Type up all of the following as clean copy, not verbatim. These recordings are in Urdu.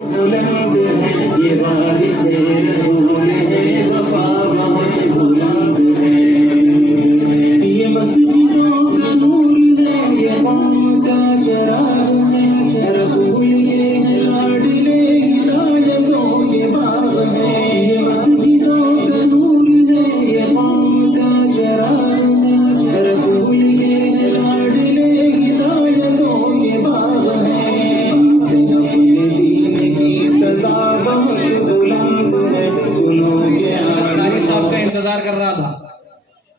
بلند ہے یہ وارث رسول ہے، وفا بہت بلند ہے، یہ مسجدوں کا نور ہے، یہ قوم کا چراغ ہے، رسول یہ لاڈلے ہدایتوں کے باغ ہے، یہ مسجدوں کا نور ہے، یہ قوم کا چراغ ہے، رسول یہ لاڈلے ہدایتوں کے باغ ہے، صاحب کا انتظار کر رہا تھا۔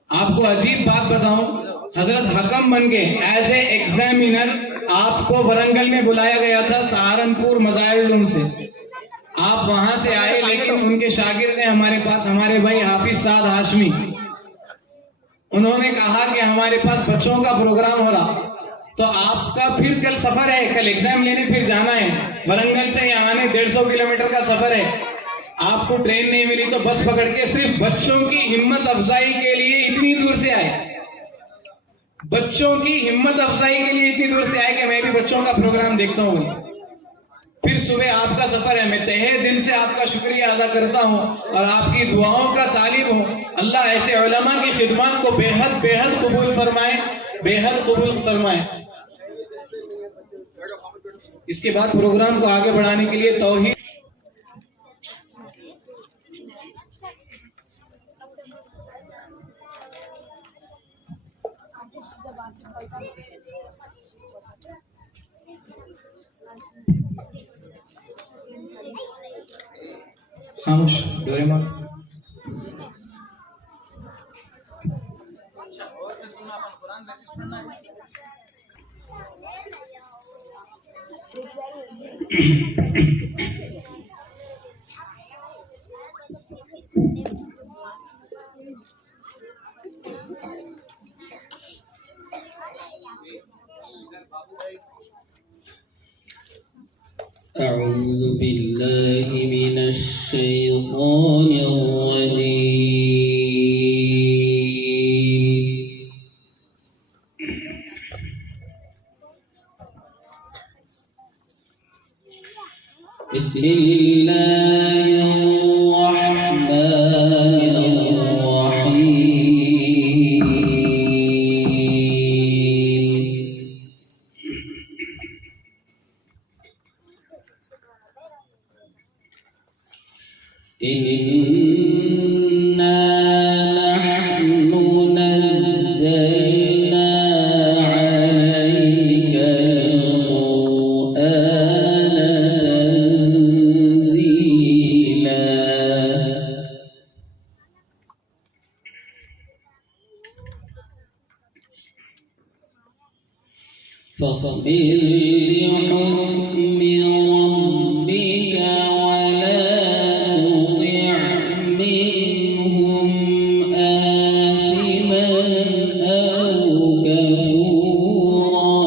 آپ کو عجیب بات بتاؤں، حضرت حکم بن کے ایز اے ایگزامینر آپ کو ورنگل میں بلایا گیا تھا، سہارنپور مظاہر العلوم سے آپ وہاں سے آئے، لیکن ان کے شاگرد نے ہمارے پاس، ہمارے بھائی حافظ سعد ہاشمی، انہوں نے کہا کہ ہمارے پاس بچوں کا پروگرام ہو رہا، تو آپ کا پھر کل سفر ہے، کل ایگزام لینے پھر جانا ہے، ورنگل سے یہاں آنے 150 کلومیٹر کا سفر ہے، آپ کو ٹرین نہیں ملی تو بس پکڑ کے صرف بچوں کی ہمت افزائی کے لیے اتنی دور سے آئے، بچوں کی ہمت افزائی کے لیے اتنی دور سے آئے کہ میں بھی بچوں کا پروگرام دیکھتا ہوں، پھر صبح آپ کا سفر ہے، میں تہہ دل سے آپ کا شکریہ ادا کرتا ہوں اور آپ کی دعاؤں کا طالب ہوں۔ اللہ ایسے علماء کی خدمات کو بے حد قبول فرمائے، بے حد قبول فرمائے۔ اس کے بعد پروگرام کو آگے بڑھانے کے لیے توحید خاموش ڈوریمون أعوذ بالله من الشيطان الرجيم. بسم الله الرحمن الرحيم. إنا نحن نزلنا عليك القرآن تنزيلا. فاصبر لحكم ربك ولا تطع منهم آثما أو كفورا.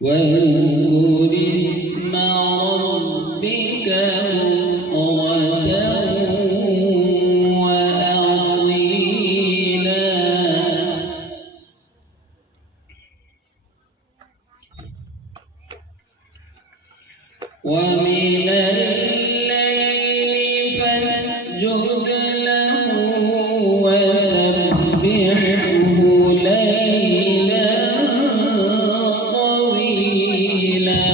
واذكر اسم ربك بكرة وأصيلا. ومن الليل فاسجد له وسبحه ليلا طويلا.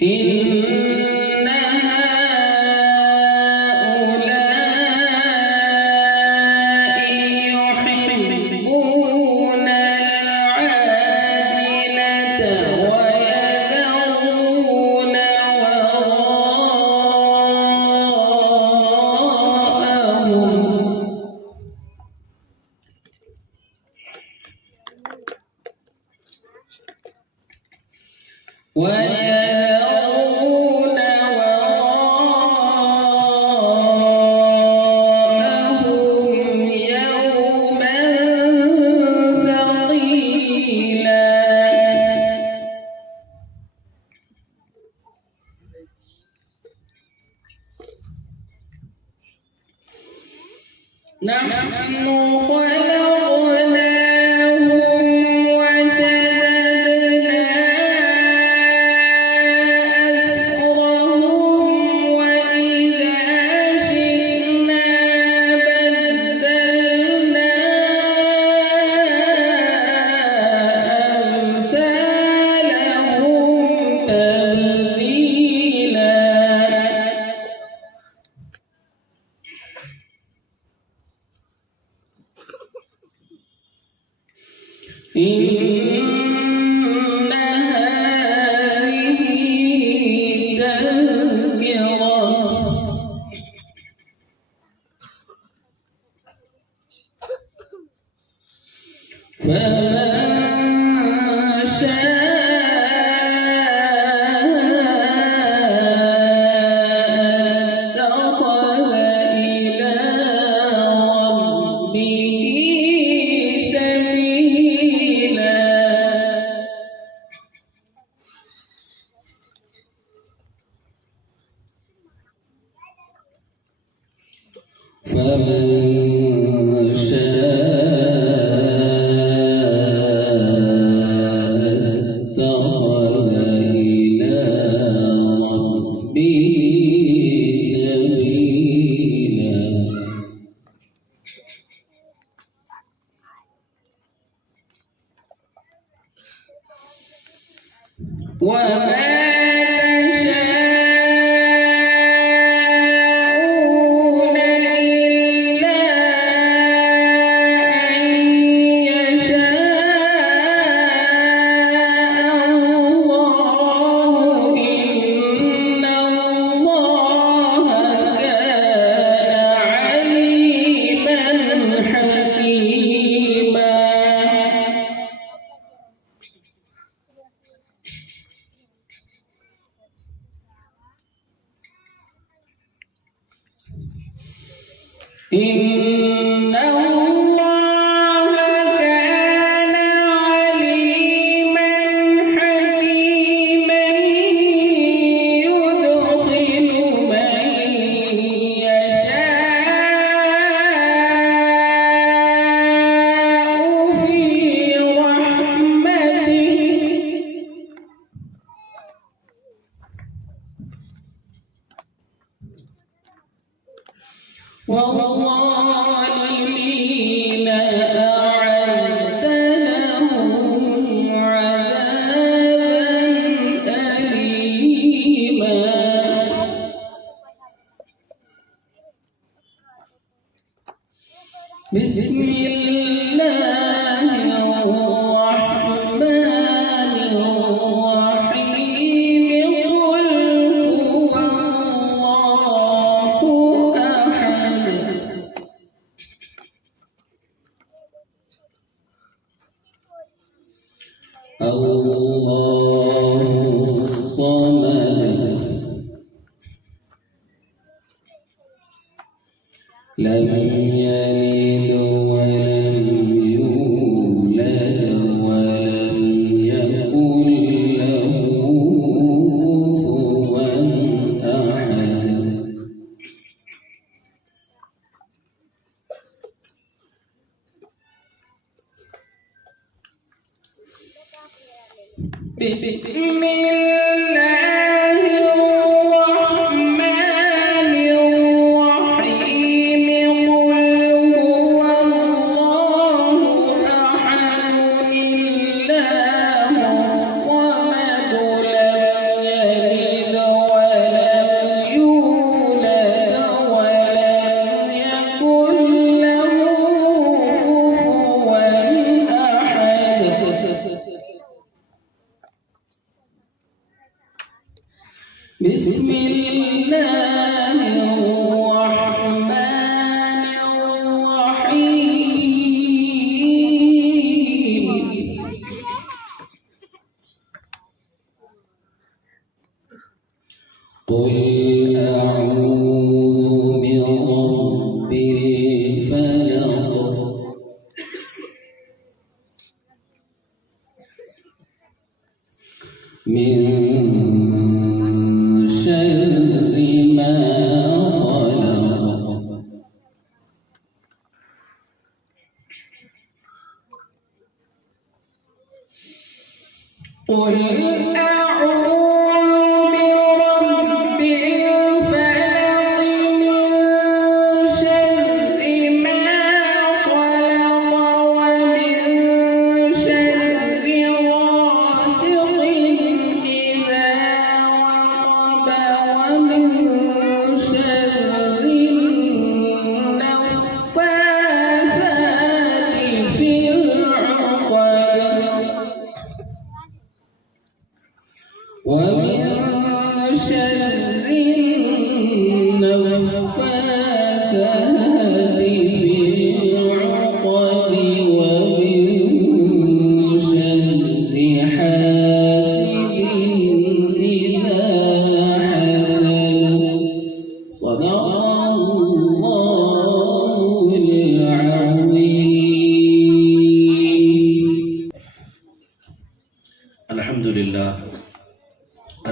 إن هؤلاء يحبون العاجلة ويذرون وراءهم نحن خلقناهم وشددنا أسرهم وإذا شئنا بدلنا أمثالهم تبديلا إن هذه تذكرة فمن شاء اتخذ إلى ربه سبيلا فمن شاء اتخذ إلى ربه سبيلا وما تشاءون إلا أن يشاء الله إن الله كان عليما حكيما إن الله كان عليما حكيما يدخل من يشاء في رحمته والظالمين أعد لهم عذابا أليما بسم الله الرحمن الرحيم قل هو الله أحد الله الصمد لم يلد ولم يولد ولم يكن له كفوا أحد بسم الله الرحمن الرحيم قل هو الله أحد الله الصمد لم يلد ولم يولد ولم يكن له كفوا أحد بسم الله الرحمن الرحيم قل أعوذ برب الفلق من شر ما خلق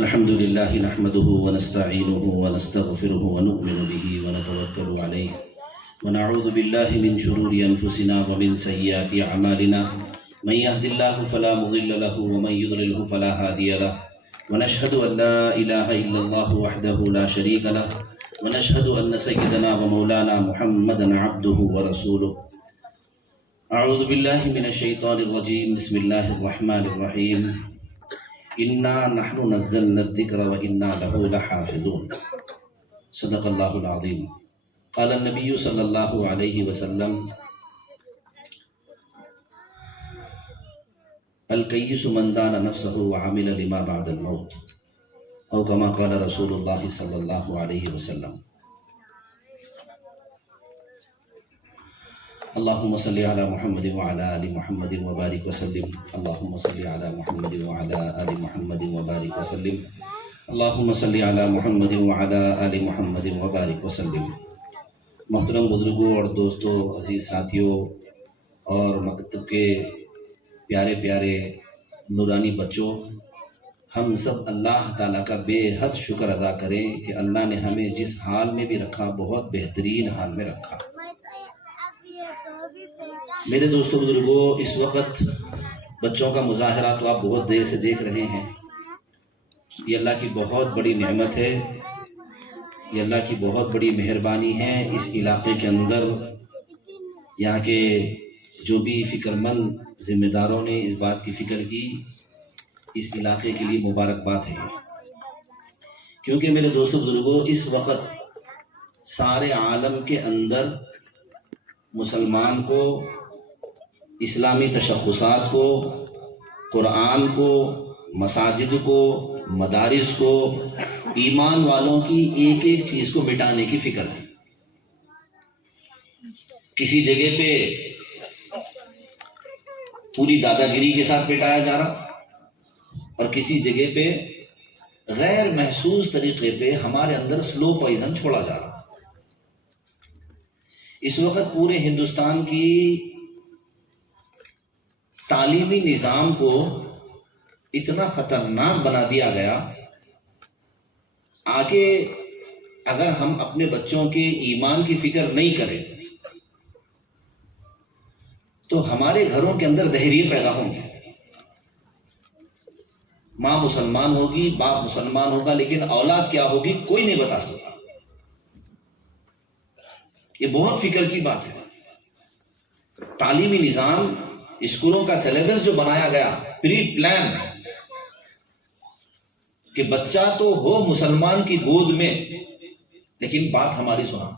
الحمد لله نحمده ونستعينه ونستغفره ونؤمن به ونتوكل عليه ونعوذ بالله من شرور أنفسنا ومن سيئات أعمالنا من يهد الله فلا مضل له ومن يضلله فلا هادي له ونشهد أن لا إله إلا الله وحده لا شريك له ونشهد أن سيدنا ومولانا محمدا عبده ورسوله. أعوذ بالله من الشيطان الرجيم. بسم الله الرحمن الرحيم. إنا نحن نزلنا الذكر وإنا له لحافظون. صدق الله العظيم. قال النبي صلى الله عليه وسلم: الكيس من دان نفسه وعمل لما بعد الموت، أو كما قال رسول الله صلى الله عليه وسلم. اللهم صل على محمد وعلى آل محمد وبارك وسلم. اللهم صل على محمد وعلى آل محمد وبارك وسلم. اللهم صل على محمد وعلى آل محمد وبارك وسلم. محترم بزرگوں اور دوستوں، عزیز ساتھیوں اور مکتب کے پیارے پیارے نورانی بچوں، ہم سب اللہ تعالیٰ کا بے حد شکر ادا کریں کہ اللہ نے ہمیں جس حال میں بھی رکھا بہت بہترین حال میں رکھا. میرے دوستوں بزرگوں، اس وقت بچوں کا مظاہرہ تو آپ بہت دیر سے دیکھ رہے ہیں. یہ اللہ کی بہت بڑی نعمت ہے، یہ اللہ کی بہت بڑی مہربانی ہے. اس علاقے کے اندر یہاں کے جو بھی فکر مند ذمہ داروں نے اس بات کی فکر کی، اس علاقے کے لیے مبارکباد ہے. کیونکہ میرے دوستوں بزرگوں، اس وقت سارے عالم کے اندر مسلمان کو، اسلامی تشخصات کو، قرآن کو، مساجد کو، مدارس کو، ایمان والوں کی ایک ایک چیز کو مٹانے کی فکر ہے. کسی جگہ پہ پوری دادا گیری کے ساتھ مٹایا جا رہا، اور کسی جگہ پہ غیر محسوس طریقے پہ ہمارے اندر سلو پوائزن چھوڑا جا رہا. اس وقت پورے ہندوستان کی تعلیمی نظام کو اتنا خطرناک بنا دیا گیا. آگے اگر ہم اپنے بچوں کے ایمان کی فکر نہیں کریں تو ہمارے گھروں کے اندر دہریے پیدا ہوں گے. ماں مسلمان ہوگی، باپ مسلمان ہوگا، لیکن اولاد کیا ہوگی کوئی نہیں بتا سکتا. یہ بہت فکر کی بات ہے. تعلیمی نظام، اسکولوں کا سلیبس جو بنایا گیا، پری پلان کہ بچہ تو ہو مسلمان کی گود میں، لیکن بات ہماری سنا.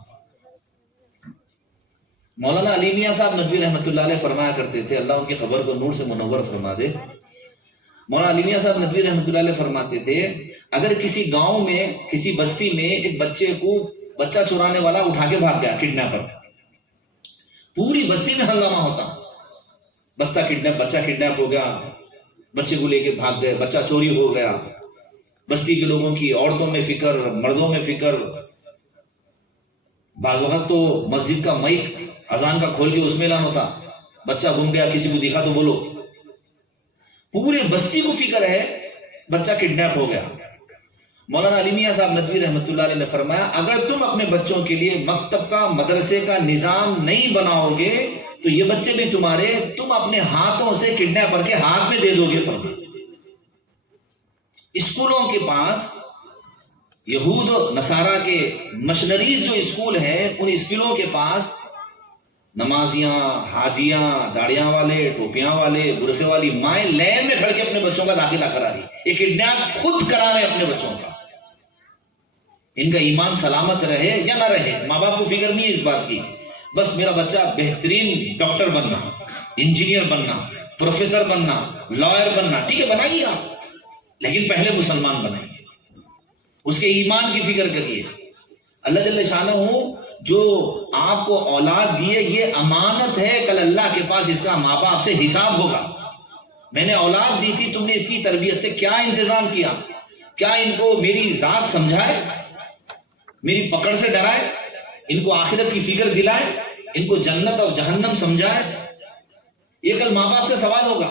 مولانا علی میاں صاحب ندوی رحمۃ اللہ علیہ فرمایا کرتے تھے، اللہ ان کی قبر کو نور سے منور فرما دے. مولانا علی میاں صاحب ندوی رحمۃ اللہ علیہ فرماتے تھے، اگر کسی گاؤں میں، کسی بستی میں ایک بچے کو بچہ چرانے والا اٹھا کے بھاگ گیا، کڈنیپر، پوری بستی میں ہنگامہ ہوتا. بچہ کڈنیپ ہو گیا، بچے کو لے کے بھاگ گئے، بچہ چوری ہو گیا. بستی کے لوگوں کی، عورتوں میں فکر، مردوں میں فکر. بعض وقت تو مسجد کا مائک اذان کا کھول کے اس میں اعلان ہوتا، بچہ گم گیا، کسی کو دکھا تو بولو. پورے بستی کو فکر ہے بچہ کڈنیپ ہو گیا. مولانا علی میاں صاحب ندوی رحمۃ اللہ علیہ نے فرمایا، اگر تم اپنے بچوں کے لیے مکتب کا، مدرسے کا نظام نہیں بناؤ گے تو یہ بچے بھی تمہارے، تم اپنے ہاتھوں سے کڈنیپر کے ہاتھ میں دے دو گے. فرمایا اسکولوں کے پاس یہود و نصارہ کے مشنریز جو اسکول ہیں ان اسکولوں کے پاس نمازیاں، حاجیاں، داڑیاں والے، ٹوپیاں والے، برقعے والی مائیں لین میں کھڑ کے اپنے بچوں کا داخلہ کرا رہی، یہ کڈنیپ خود کرا رہے اپنے بچوں کا. ان کا ایمان سلامت رہے یا نہ رہے، ماں باپ کو فکر نہیں ہے اس بات کی. بس میرا بچہ بہترین ڈاکٹر بننا، انجینئر بننا، پروفیسر بننا، لائر بننا، ٹھیک ہے بنائیے آپ، لیکن پہلے مسلمان بنائیے، اس کے ایمان کی فکر کریے. اللہ جل شانہ جو آپ کو اولاد دیے یہ امانت ہے، کل اللہ کے پاس اس کا ماں باپ سے حساب ہوگا. میں نے اولاد دی تھی، تم نے اس کی تربیت سے کیا انتظام کیا؟ کیا ان کو میری ذات سمجھائے، میری پکڑ سے ڈرائے، ان کو آخرت کی فکر دلائے، ان کو جنت اور جہنم سمجھائے؟ یہ کل ماں باپ سے سوال ہوگا.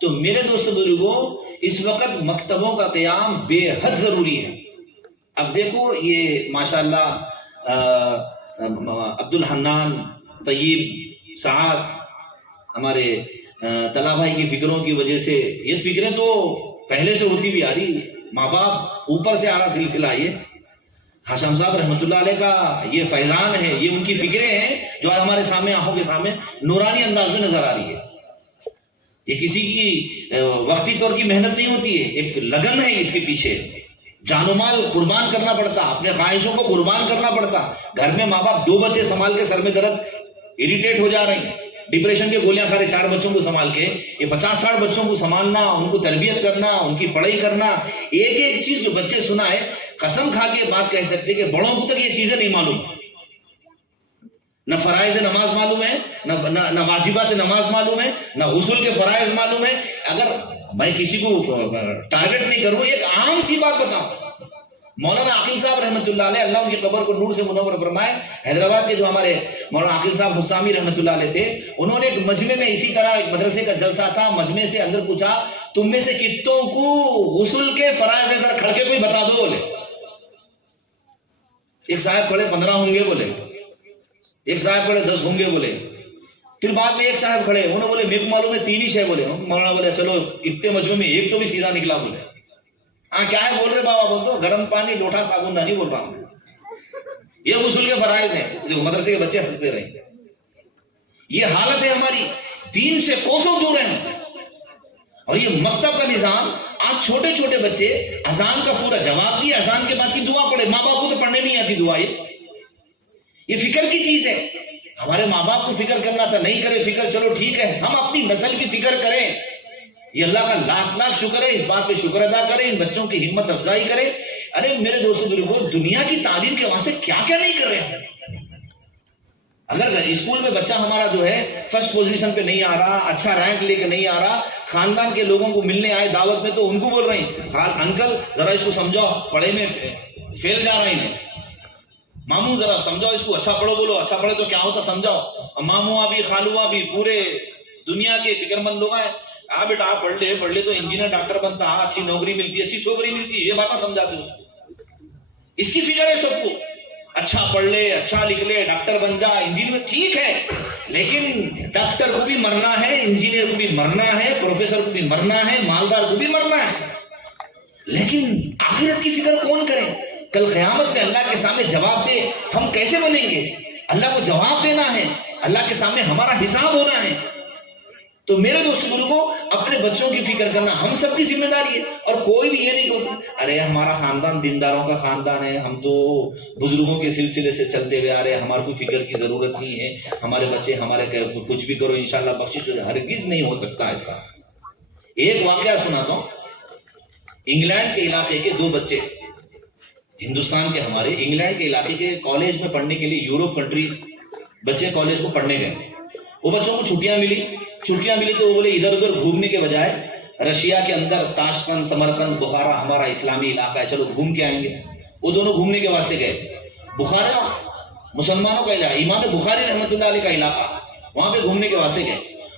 تو میرے دوست بزرگوں، اس وقت مکتبوں کا قیام بے حد ضروری ہے. اب دیکھو یہ ماشاءاللہ عبد الحنان، طیب، سعد، ہمارے طلحہ بھائی کی فکروں کی وجہ سے یہ فکریں تو پہلے سے ہوتی بھی آ رہی، ماں باپ اوپر سے آ رہا سلسلہ. یہ ہاشم صاحب رحمۃ اللہ علیہ کا یہ فیضان ہے، یہ ان کی فکریں ہیں جو آج ہمارے سامنے آنکھوں کے سامنے نورانی انداز میں نظر آ رہی ہے. یہ کسی کی وقتی طور کی محنت نہیں ہوتی ہے، ایک لگن ہے اس کے پیچھے، جان و مال قربان کرنا پڑتا، اپنے خواہشوں کو قربان کرنا پڑتا. گھر میں ماں باپ 2 بچے سنبھال کے سر میں درد، اریٹیٹ ہو جا رہے ہیں، ڈپریشن کے گولیاں کھا رہے 4 بچوں کو سنبھال کے. یہ 50-60 بچوں کو سنبھالنا، ان کو تربیت کرنا، ان کی پڑھائی کرنا، ایک ایک چیز جو بچے سنائے، قسم کھا کے بات کہہ سکتے کہ بڑوں کو تک یہ چیزیں نہیں معلوم، نہ فرائض نماز معلوم ہے، نہ واجبات نماز معلوم ہے، نہ غسل کے فرائض معلوم ہے. اگر میں کسی کو ٹارگٹ نہیں کروں، ایک عام سی بات بتاؤں، مولانا عاقل صاحب رحمۃ اللہ علیہ، اللہ ان کی قبر کو نور سے منور فرمائے، حیدرآباد کے جو ہمارے مولانا عاقل صاحب حسامی رحمۃ اللہ علیہ تھے، انہوں نے ایک مجمع میں اسی طرح ایک مدرسے کا جلسہ تھا، مجمع سے اندر پوچھا تم میں سے کتوں کو غسل کے فرائض ہے، ذرا کھڑ کے کوئی بتا دو. بولے ایک صاحب پڑھے 15 ہوں گے، بولے ایک صاحب پڑھے 10 ہوں گے، بولے. پھر بعد میں ایک صاحب کھڑے، انہوں بولے میرے کو معلوم ہے 3 ہے. بولے مولانا بولے چلو اتنے مجموعے میں ایک تو بھی سیدھا نکلا. بولے ہاں کیا ہے بول رہے بابا؟ بول تو گرم پانی لوٹا صابن دانی بول رہا ہوں، یہ غسل کے فرائض ہیں. جو مدرسے کے بچے ہنستے رہے، یہ حالت ہے ہماری، دین سے کوسوں دور ہیں. اور یہ مکتب کا نظام، آج چھوٹے چھوٹے بچے اذان کا پورا جواب دیے، اذان کے بعد کی دعا پڑھے. ماں باپ کو تو پڑھنے نہیں آتی دعا. یہ فکر کی چیز ہے. ہمارے ماں باپ کو فکر کرنا تھا، نہیں کرے فکر، چلو ٹھیک ہے، ہم اپنی نسل کی فکر کریں. یہ اللہ کا لاکھ لاکھ شکر ہے، اس بات پہ شکر ادا کریں، ان بچوں کی ہمت افزائی کریں. ارے میرے دوستو بزرگوں، دنیا کی تعلیم کے واسطے کیا کیا نہیں کر رہے ہیں. اگر اسکول میں بچہ ہمارا جو ہے فرسٹ پوزیشن پہ نہیں آ رہا، اچھا رینک لے کے نہیں آ رہا، خاندان کے لوگوں کو ملنے آئے دعوت میں تو ان کو بول رہے ہیں انکل ذرا اس کو سمجھاؤ، پڑھائی میں فیل جا رہے ہیں. ماموں ذرا سمجھاؤ اس کو، اچھا پڑھو، بولو اچھا پڑھے تو کیا ہوتا سمجھاؤ. ماموں بھی خالوا بھی پورے دنیا کے فکر مند لوگ ہیں. بیٹا آپ پڑھ لے تو انجینئر ڈاکٹر بنتا، اچھی نوکری ملتی، اچھی چھوکری ملتی، یہ باتیں سمجھاتے اس کو. اس کی فکر ہے سب کو، اچھا پڑھ لے، اچھا لکھ لے، ڈاکٹر بن جا، انجینئر. ٹھیک ہے، لیکن ڈاکٹر کو بھی مرنا ہے، انجینئر کو بھی مرنا ہے، پروفیسر کو بھی مرنا ہے، مالدار کو بھی مرنا ہے. لیکن آخرت کی فکر کون کرے؟ کل قیامت میں اللہ کے سامنے جواب دے، ہم کیسے بنیں گے؟ اللہ کو جواب دینا ہے، اللہ کے سامنے ہمارا حساب ہونا ہے. تو میرے دوست بزرگوں، اپنے بچوں کی فکر کرنا ہم سب کی ذمہ داری ہے. اور کوئی بھی یہ نہیں کہہ سکتا ارے ہمارا خاندان دینداروں کا خاندان ہے، ہم تو بزرگوں کے سلسلے سے چلتے ہوئے آ رہے ہیں، ہمارے کوئی فکر کی ضرورت نہیں ہے، ہمارے بچے ہمارے کچھ بھی کرو انشاءاللہ بخشش ہو جائے. ہرگز نہیں ہو سکتا ایسا. ایک واقعہ سناتا ہوں. انگلینڈ کے علاقے کے 2 بچے، ہندوستان کے ہمارے انگلینڈ کے علاقے کے کالج میں پڑھنے کے لیے، یورپ کنٹری بچے کالج کو پڑھنے گئے. وہ بچوں کو چھٹیاں ملی تو وہ بولے ادھر ادھر گھومنے کے بجائے رشیا کے اندر تاشقند، سمرقند، بخارا ہمارا اسلامی علاقہ ہے، چلو گھوم کے آئیں گے. وہ دونوں گھومنے کے واسطے گئے. بخارا مسلمانوں کا علاقہ، امام بخاری رحمۃ اللہ علیہ کا علاقہ، وہاں پہ گھومنے کے واسطے گئے.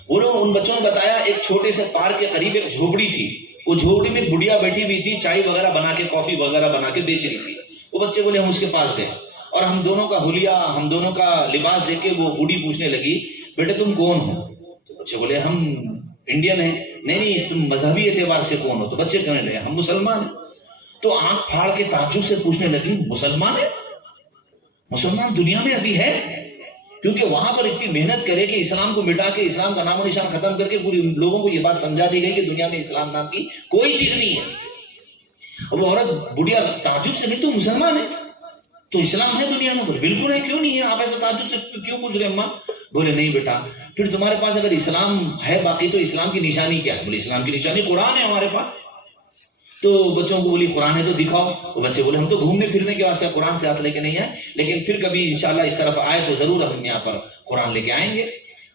وہ لوگ ان بچوں نے بتایا ایک چھوٹے سے پارک کے قریب ایک جھوپڑی تھی. وہ جھوپڑی میں بڑھیا بیٹھی ہوئی تھی، چائے وغیرہ بنا کے، کافی وغیرہ بنا کے بیچ رہی تھی. وہ بچے بولے ہم اس کے پاس گئے اور ہم دونوں کا حلیہ، ہم دونوں کا لباس دیکھ کے وہ بوڑھی پوچھنے لگی بیٹے تم کون ہو؟ تو بچے بولے ہم انڈین ہیں. نہیں تم مذہبی اعتبار سے کون ہو؟ تو بچے کہنے لگے ہم مسلمان ہیں. تو آنکھ پھاڑ کے تعجب سے پوچھنے لگی مسلمان ہے؟ مسلمان دنیا میں ابھی ہے؟ کیونکہ وہاں پر اتنی محنت کرے کہ اسلام کو مٹا کے اسلام کا نام و نشان ختم کر کے پوری لوگوں کو یہ بات سمجھا دی گئی کہ دنیا میں اسلام نام کی کوئی چیز نہیں ہے. اب وہ عورت بڑھیا تعجب سے نہیں تو مسلمان ہے تو اسلام ہے دنیا میں؟ بولے بالکل ہے. کیوں نہیں ہے؟ آپ ایسے تعجب سے کیوں پوچھ رہے اماں؟ بولے نہیں بیٹا پھر تمہارے پاس اگر اسلام ہے باقی تو اسلام کی نشانی کیا ہے؟ بولے اسلام کی نشانی قرآن ہے ہمارے پاس. تو بچوں کو بولی قرآن ہے تو دکھاؤ. وہ بچے بولے ہم تو گھومنے پھرنے کے واسطے قرآن سے ہاتھ لے کے نہیں آئے, لیکن پھر کبھی انشاءاللہ اس طرف آئے تو ضرور ہم یہاں پر قرآن لے کے آئیں گے.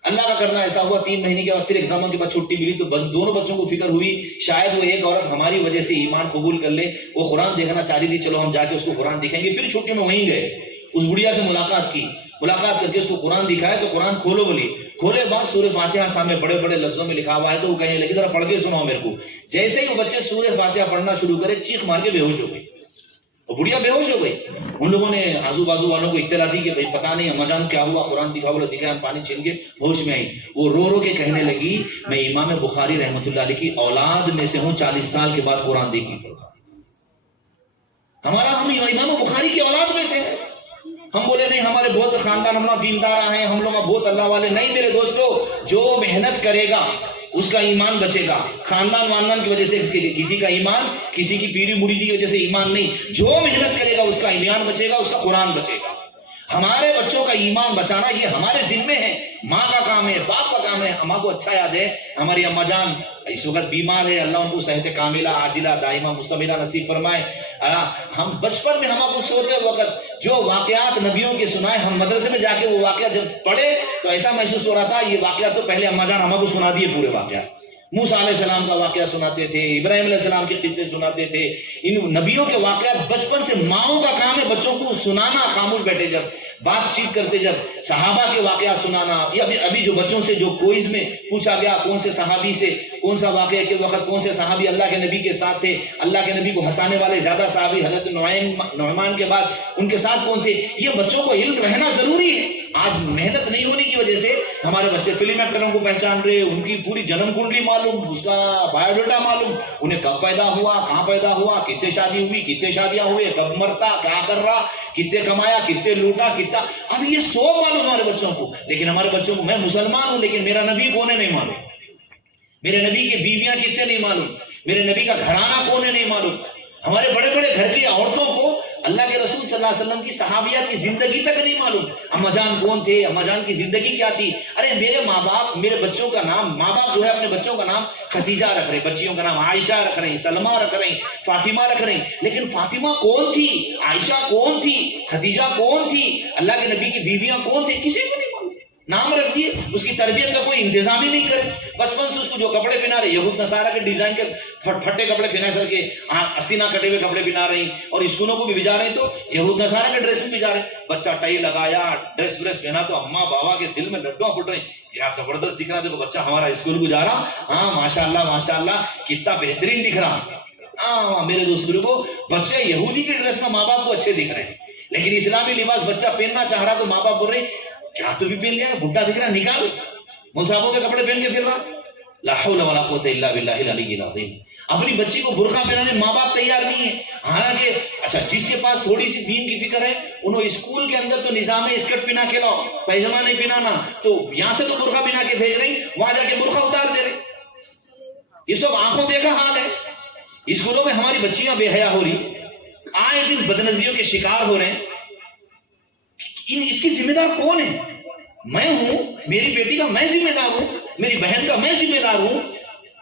اللہ کا کرنا ایسا ہوا 3 مہینے کے بعد پھر ایگزاموں کے بعد چھٹی ملی تو دونوں بچوں کو فکر ہوئی شاید وہ ایک عورت ہماری وجہ سے ایمان قبول کر لے. وہ قرآن دیکھنا چاہ رہی تھی, چلو ہم جا کے اس کو قرآن دکھائیں گے. پھر چھٹی میں وہیں گئے, اس بڑھیا سے ملاقات کی, ملاقات کر کے اس کو قرآن دکھایا تو قرآن کھولو بولی. کھولے بعد سورہ فاتحہ سامنے بڑے بڑے لفظوں میں لکھا ہوا ہے تو وہ کہنے لگی ذرا پڑھ کے سناؤ میرے کو. جیسے ہی وہ بچے سورہ فاتحہ پڑھنا شروع کرے چیخ مار کے بے ہوش ہو گئی. وہ بڑھیا بے ہوش ہو گئی. ان لوگوں نے آزو بازو والوں کو اطلاع دی کہ بھائی پتہ نہیں اما جان کیا ہوا, قرآن دکھا. بولا دکھایا, ہم پانی چھین کے ہوش میں آئی. وہ رو رو کے کہنے لگی میں امام بخاری رحمۃ اللہ علیہ کی اولاد میں سے ہوں, 40 سال کے بعد قرآن دیکھی. ہم امام بخاری کی اولاد میں سے ہیں. ہم بولے نہیں ہمارے بہت خاندان ہم لوگ دیندار ہیں, ہم لوگ بہت اللہ والے. نہیں میرے دوستو, جو محنت کرے گا اس کا ایمان بچے گا. خاندان کی وجہ سے کسی کا ایمان, کسی کی پیری مریدی کی وجہ سے ایمان نہیں. جو محنت کرے گا اس کا ایمان بچے گا, اس کا قرآن بچے گا. ہمارے بچوں کا ایمان بچانا یہ ہمارے ذمے ہے. ماں کا کام ہے, باپ کا کام ہے. اماں کو اچھا یاد ہے ہماری اما جان اس وقت بیمار ہے, اللہ ان کو صحت کاملہ عاجلہ دائمہ مستمرہ نصیب فرمائے. ہم بچپن میں ہم کو سوتے وقت جو واقعات نبیوں کے سنائے, ہم مدرسے میں جا کے وہ واقعہ جب پڑھے تو ایسا محسوس ہو رہا تھا یہ واقعہ تو پہلے اما جان ہم کو سنا دیے پورے واقعات. موسیٰ علیہ السلام کا واقعہ سناتے تھے, ابراہیم علیہ السلام کے قصے سناتے تھے. ان نبیوں کے واقعات بچپن سے ماؤں کا کام ہے بچوں کو سنانا. خاموش بیٹھے جب بات چیت کرتے, جب صحابہ کے واقعات سنانا. یا ابھی جو بچوں سے جو کوئز میں پوچھا گیا کون سے صحابی سے کون سا واقعہ کے وقت کون سے صحابی اللہ کے نبی کے ساتھ تھے, اللہ کے نبی کو ہنسانے والے زیادہ صحابی حضرت نعمان کے بعد ان کے ساتھ کون تھے, یہ بچوں کو علم رہنا ضروری ہے. آج محنت نہیں ہونے کی وجہ سے ہمارے بچے فلم ایکٹروں کو پہچان رہے, ان کی پوری جنم کنڈلی معلوم, اس کا بایو ڈیٹا معلوم, انہیں کب پیدا ہوا, کہاں پیدا ہوا, کس سے شادی ہوئی, کتنے شادیاں ہوئے, کب مرتا, کیا کر رہا, کتنے کمایا, کتنے لوٹا, کتنا. اب یہ سو معلوم ہمارے بچوں کو. لیکن ہمارے بچوں کو میں مسلمان ہوں لیکن میرا نبی کون ہے نہیں معلوم, میرے نبی کی بیویاں کتنے نہیں معلوم, میرے نبی کا گھرانہ کون ہے نہیں معلوم. ہمارے بڑے بڑے گھر کی عورتوں کو اللہ کے رسول صلی اللہ علیہ وسلم کی صحابیات کی زندگی تک نہیں معلوم. اما جان کون تھے, اما جان کی زندگی کیا تھی. ارے میرے ماں باپ میرے بچوں کا نام, ماں باپ جو ہے اپنے بچوں کا نام خدیجہ رکھ رہے, بچیوں کا نام عائشہ رکھ رہے ہیں, سلمہ رکھ رہے ہیں, فاطمہ رکھ رہے ہیں. لیکن فاطمہ کون تھی, عائشہ کون تھی, خدیجہ کون تھی, اللہ کے نبی کی بیویاں کون تھی, کسی کو نہیں معلوم. نام رکھ دیے, اس کی تربیت کا کوئی انتظام ہی نہیں کرے. بچپن سے اس کو جو کپڑے پہنا رہے, یہود نصارہ کے ڈیزائن کے پھٹے کپڑے پہنا سر کے, استینا کٹے ہوئے کپڑے پہنا رہے ہیں, اور اسکولوں کو بھی بھیجا رہے ہیں تو یہود نصارہ کے ڈریس میں بھیجا رہے ہیں. بچہ ٹائی لگایا, ڈریس پہنا تو اما بابا کے دل میں لڈو پھٹ رہے ہیں, کیا زبردست دکھ رہا, دیکھو بچہ ہمارا اسکول کو جا رہا, ہاں ماشاءاللہ کتنا بہترین دکھ رہا. ہاں میرے دوستوں کو بچے یہودی کی ڈریس میں ماں باپ کو اچھے دکھ رہے ہیں, لیکن اسلامی لباس بچہ پہننا چاہ رہا تو ماں باپ بول رہے ہیں کیا تو بھی پہن لیا, بھٹا دکھ رہا, نکال. مصحابوں کے کپڑے پہن کے پھر رہا. لا حول ولا قوت الا باللہ العلی العظیم. اپنی بچی کو برقع پہنانے ماں باپ تیار نہیں ہے. حالانکہ اچھا جس کے پاس تھوڑی سی دین کی فکر ہے انہوں اسکول کے اندر تو نظام ہے اسکرٹ پہنا کے لاؤ, پیجامہ نہیں پہنانا, تو یہاں سے تو برقع پہنا کے بھیج رہی, وہاں جا کے برقع اتار دے رہے. یہ سب آنکھوں دیکھا حال ہے. اسکولوں میں ہماری بچیاں بے حیا ہو رہی, آئے دن بدنظریوں کے شکار ہو رہے ہیں. اس کی ذمہ دار کون ہے؟ میں ہوں, میری بیٹی کا میں ذمہ دار ہوں, میری بہن کا میں ذمہ دار ہوں.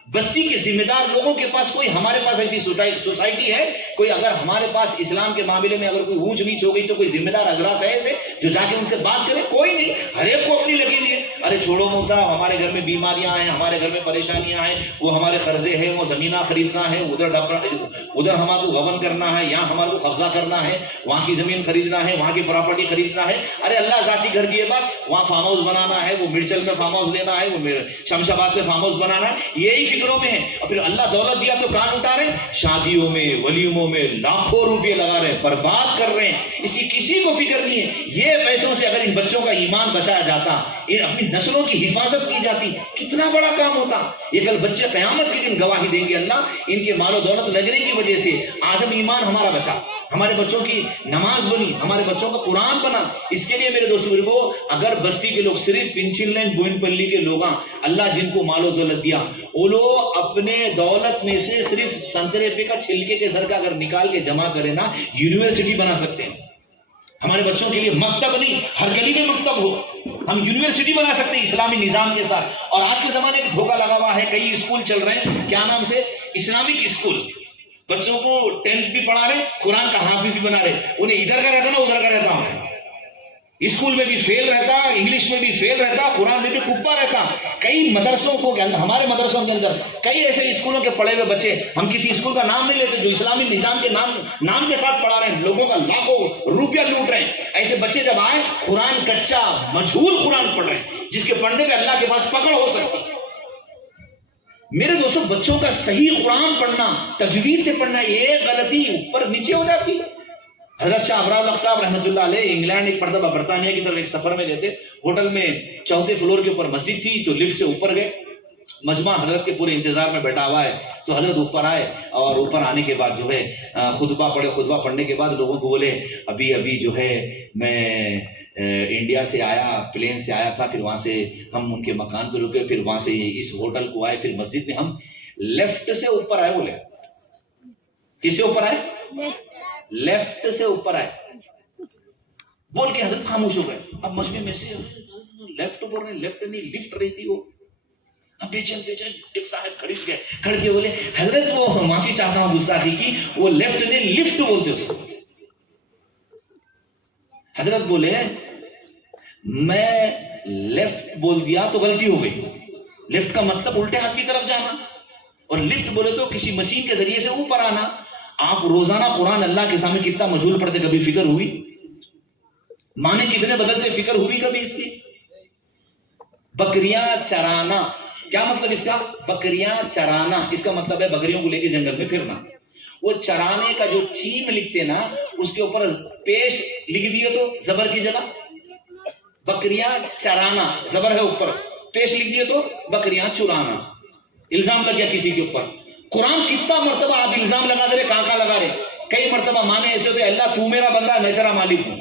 بستی کے ذمہ دار لوگوں کے پاس کوئی, ہمارے پاس ایسی سوسائٹی ہے کوئی, اگر ہمارے پاس اسلام کے معاملے میں اگر کوئی اونچ نیچ ہو گئی تو کوئی ذمہ دار حضرات ہے ایسے جو جا کے ان سے بات کرے؟ کوئی نہیں. ہر ایک کو اپنی لگی ہوئی ہے. ارے چھوڑو موسا, ہمارے گھر میں بیماریاں ہیں, ہمارے گھر میں پریشانیاں ہیں, وہ ہمارے قرضے ہیں, وہ زمینہ خریدنا ہے, ادھر ہمارے کو غبن کرنا ہے, یہاں ہمارے کو قبضہ کرنا ہے, وہاں کی زمین خریدنا ہے, وہاں کی پراپرٹی خریدنا ہے. ارے اللہ ذاتی گھر دیے بات, وہاں فارم ہاؤس بنانا ہے, وہ مرچل میں فارم ہاؤس لینا ہے, وہ شمشاباد میں فارم ہاؤس بنانا ہے, یہی فکروں میں ہے. اور پھر اللہ دولت دیا تو کان اٹھا رہے, شادیوں میں, ولیموں میں لاکھوں روپے لگا رہے ہیں, برباد کر رہے ہیں, اس کی کسی کو فکر نہیں ہے. یہ پیسوں سے اگر ان بچوں کا ایمان بچایا جاتا, یہ اپنی نسلوں کی حفاظت کی جاتی, کتنا بڑا کام ہوتا. یہ کل بچے قیامت کے دن گواہی دیں گے, اللہ ان کے مال و دولت لگنے کی وجہ سے آج ہم ایمان ہمارا بچا, ہمارے بچوں کی نماز بنی, ہمارے بچوں کا قرآن بنا. اس کے لیے میرے دوستوں بزرگوں, اگر بستی کے لوگ صرف پنچل لینڈ بوئن پلی کے لوگ, اللہ جن کو مال و دولت دیا, وہ لوگ اپنے دولت میں سے صرف سنترے پہ کا چھلکے کے زر کا اگر نکال کے جمع کرے نا, یونیورسٹی بنا سکتے ہیں. ہمارے بچوں کے لیے مکتب نہیں, ہر گلی میں مکتب ہو, ہم یونیورسٹی بنا سکتے ہیں اسلامی نظام کے ساتھ. اور آج کے زمانے میں دھوکہ لگا ہوا ہے, کئی اسکول چل رہے ہیں, کیا نام سے, اسلامک اسکول. بچوں کو 10th بھی پڑھا رہے, قرآن کا حافظ بھی بنا رہے, انہیں ادھر کا رہتا نا ادھر کا رہتا ہوں, اسکول میں بھی فیل رہتا, انگلش میں بھی فیل رہتا, قرآن میں بھی کپا رہتا. کئی مدرسوں کو, ہمارے مدرسوں کے اندر کئی ایسے اسکولوں کے پڑھے ہوئے بچے, ہم کسی اسکول کا نام نہیں لیتے, جو اسلامی نظام کے نام کے ساتھ پڑھا رہے ہیں, لوگوں کا لاکھوں روپیہ لوٹ رہے ہیں. ایسے بچے جب آئے, قرآن کچا مجہول قرآن پڑھ رہے ہیں, جس کے پڑھنے پہ اللہ کے پاس پکڑ ہو سکتی. میرے دوستوں, بچوں کا صحیح قرآن پڑھنا, تجوید سے پڑھنا, یہ غلطی اوپر نیچے ہو جاتی. حضرت شاہ ابرار الحق صاحب رحمۃ اللہ علیہ انگلینڈ ایک مرتبہ برطانیہ کی طرف ایک سفر میں گئے تھے. ہوٹل میں 4تھے فلور کے اوپر مسجد تھی, تو لفٹ سے اوپر گئے. مجمع حضرت کے پورے انتظار میں بیٹھا ہوا ہے, تو حضرت اوپر آئے, اور اوپر آنے کے بعد جو ہے خطبہ پڑھے. خطبہ پڑھنے کے بعد لوگوں کو بولے, ابھی جو ہے میں انڈیا سے آیا, پلین سے آیا تھا, پھر وہاں سے ہم ان کے مکان پہ رکے, پھر وہاں سے اس ہوٹل کو آئے, پھر مسجد میں ہم لیفٹ سے اوپر آئے. بولے کس سے اوپر آئے؟ لیفٹ سے اوپر آئے. بول کے حضرت خاموش ہو گئے. اب مجمع میں سے لیفٹ بول رہے, لیفٹ نہیں لفٹ رہی تھی وہ. اب بے چین ایک صاحب کھڑی گئے, کھڑ کے بولے, حضرت وہ معافی چاہتا ہوں گستاخی کی, وہ لیفٹ نہیں لفٹ بولتے اس کو. حضرت بولے, میں لیفٹ بول دیا تو غلطی ہو گئی. لیفٹ کا مطلب الٹے ہاتھ کی طرف جانا, اور لفٹ بولے تو کسی مشین کے ذریعے سے اوپر آنا. آپ روزانہ قرآن اللہ کے سامنے کتنا مجہول پڑھتے, کبھی فکر ہوئی؟ معنی کتنے بدلتے, فکر ہوئی کبھی اس کی؟ بکریاں چرانا, کیا مطلب اس کا؟ بکریاں چرانا, اس کا مطلب ہے بکریوں کو لے کے جنگل میں پھرنا. وہ چرانے کا جو چیم لکھتے نا, اس کے اوپر پیش لکھ دیے تو زبر کی جگہ بکریاں چرانا, زبر ہے اوپر, پیش لکھ دیے تو بکریاں چرانا. الزام لگ گیا کسی کے اوپر. قرآن کتنا مرتبہ آپ الزام لگا دے رہے, کہاں لگا رہے. کئی مرتبہ مانے ایسے ہوتے, اللہ تو میرا بندہ, میں تیرا مالک ہوں.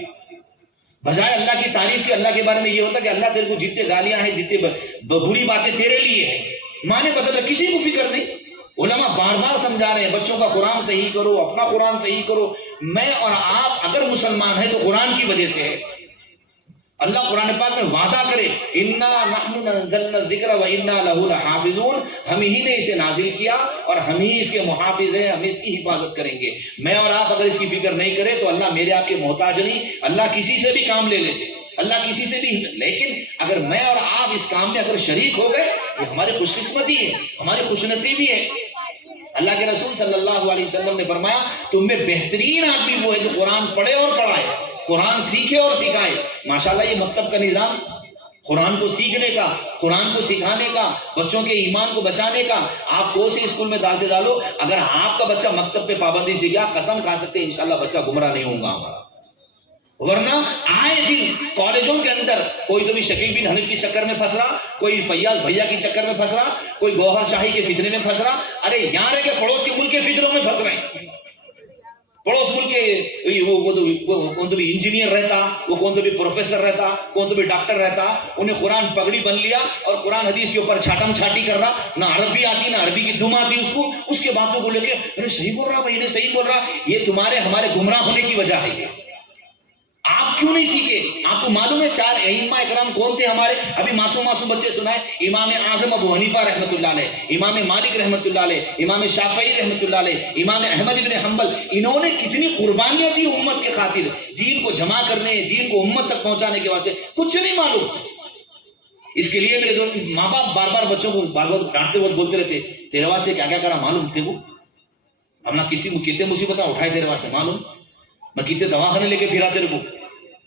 بجائے اللہ کی تعریف کے, اللہ کے بارے میں یہ ہوتا کہ اللہ تیرے کو جتنے گالیاں ہیں, جتنے بری باتیں تیرے لیے ہیں, مانے بدل رہے, کسی کو فکر نہیں. علماء بار بار سمجھا رہے ہیں, بچوں کا قرآن صحیح کرو, اپنا قرآن صحیح کرو. میں اور آپ اگر مسلمان ہیں تو قرآن کی وجہ سے ہے. اللہ قرآن پاک میں وعدہ کرے, انا نحن نزلنا الذکر وانا لہ لحافظون, ہم ہی نے اسے نازل کیا اور ہم ہی اس کے محافظ ہیں, ہم اس کی حفاظت کریں گے. میں اور آپ اگر اس کی فکر نہیں کرے تو اللہ میرے آپ کے محتاج نہیں. اللہ کسی سے بھی کام لے لیتے, اللہ کسی سے بھی, لیکن اگر میں اور آپ اس کام میں اگر شریک ہو گئے, یہ ہماری خوش قسمتی ہے, ہماری خوش نصیبی ہے. اللہ کے رسول صلی اللہ علیہ وسلم نے فرمایا, تم میں بہترین آدمی وہ ہے جو قرآن پڑھے اور پڑھائے, قرآن سیکھے اور سکھائے. ماشاءاللہ یہ مکتب کا نظام, قرآن کو سیکھنے کا, قرآن کو سکھانے کا, بچوں کے ایمان کو بچانے کا. آپ کو سے اسکول میں ڈالو, اگر آپ کا بچہ مکتب پہ پابندی سے گیا, قسم کھا سکتے ہیں انشاءاللہ بچہ گمراہ نہیں ہوگا ہمارا. ورنہ آئے دن کالجوں کے اندر کوئی تو بھی شکیل بن حنیف کے چکر میں پھنس رہا, کوئی فیاض بھیا کے چکر میں پھنس رہا, کوئی گوہر شاہی کے فتنے میں پھنس رہا. ارے یہاں رہ کے پڑوس کے ملک کے فطروں میں پھنس رہے ہیں. پڑوس ملک کے کون تو بھی انجینئر رہتا, وہ کون تو بھی پروفیسر رہتا, کون تو بھی ڈاکٹر رہتا, انہیں قرآن پگڑی بن لیا اور قرآن حدیث کے اوپر چھاٹم چھاٹی کر رہا, نہ عربی آتی نہ عربی کی دم آتی اس کو, اس کے باتوں کو لے کے ارے صحیح بول رہا بھائی, نے صحیح بول رہا. یہ تمہارے ہمارے گمراہ ہونے کی وجہ ہے. آپ کیوں نہیں سیکھے؟ آپ کو معلوم ہے 4 ائمہ اکرام کون تھے ہمارے؟ ابھی معصوم بچے سنائے, امام اعظم ابو حنیفہ رحمۃ اللہ علیہ, امام مالک رحمۃ اللہ علیہ, امام شافعی رحمۃ اللہ علیہ, امام احمد ابن حنبل. انہوں نے کتنی قربانیاں دی امت کے خاطر, دین کو جمع کرنے, دین کو امت تک پہنچانے کے واسطے. کچھ نہیں معلوم. اس کے لیے میرے دوست ماں باپ بار بار بچوں کو بار بار ڈانٹتے وقت بولتے رہتے, تیرے واسطے کیا کیا کرا معلوم تھے, وہ ہم نہ کسی کو کتنے مصیبتیں اٹھائے تیرے واسطے معلوم, میں کتنے دواخانے لے کے پھرا تیرے کو,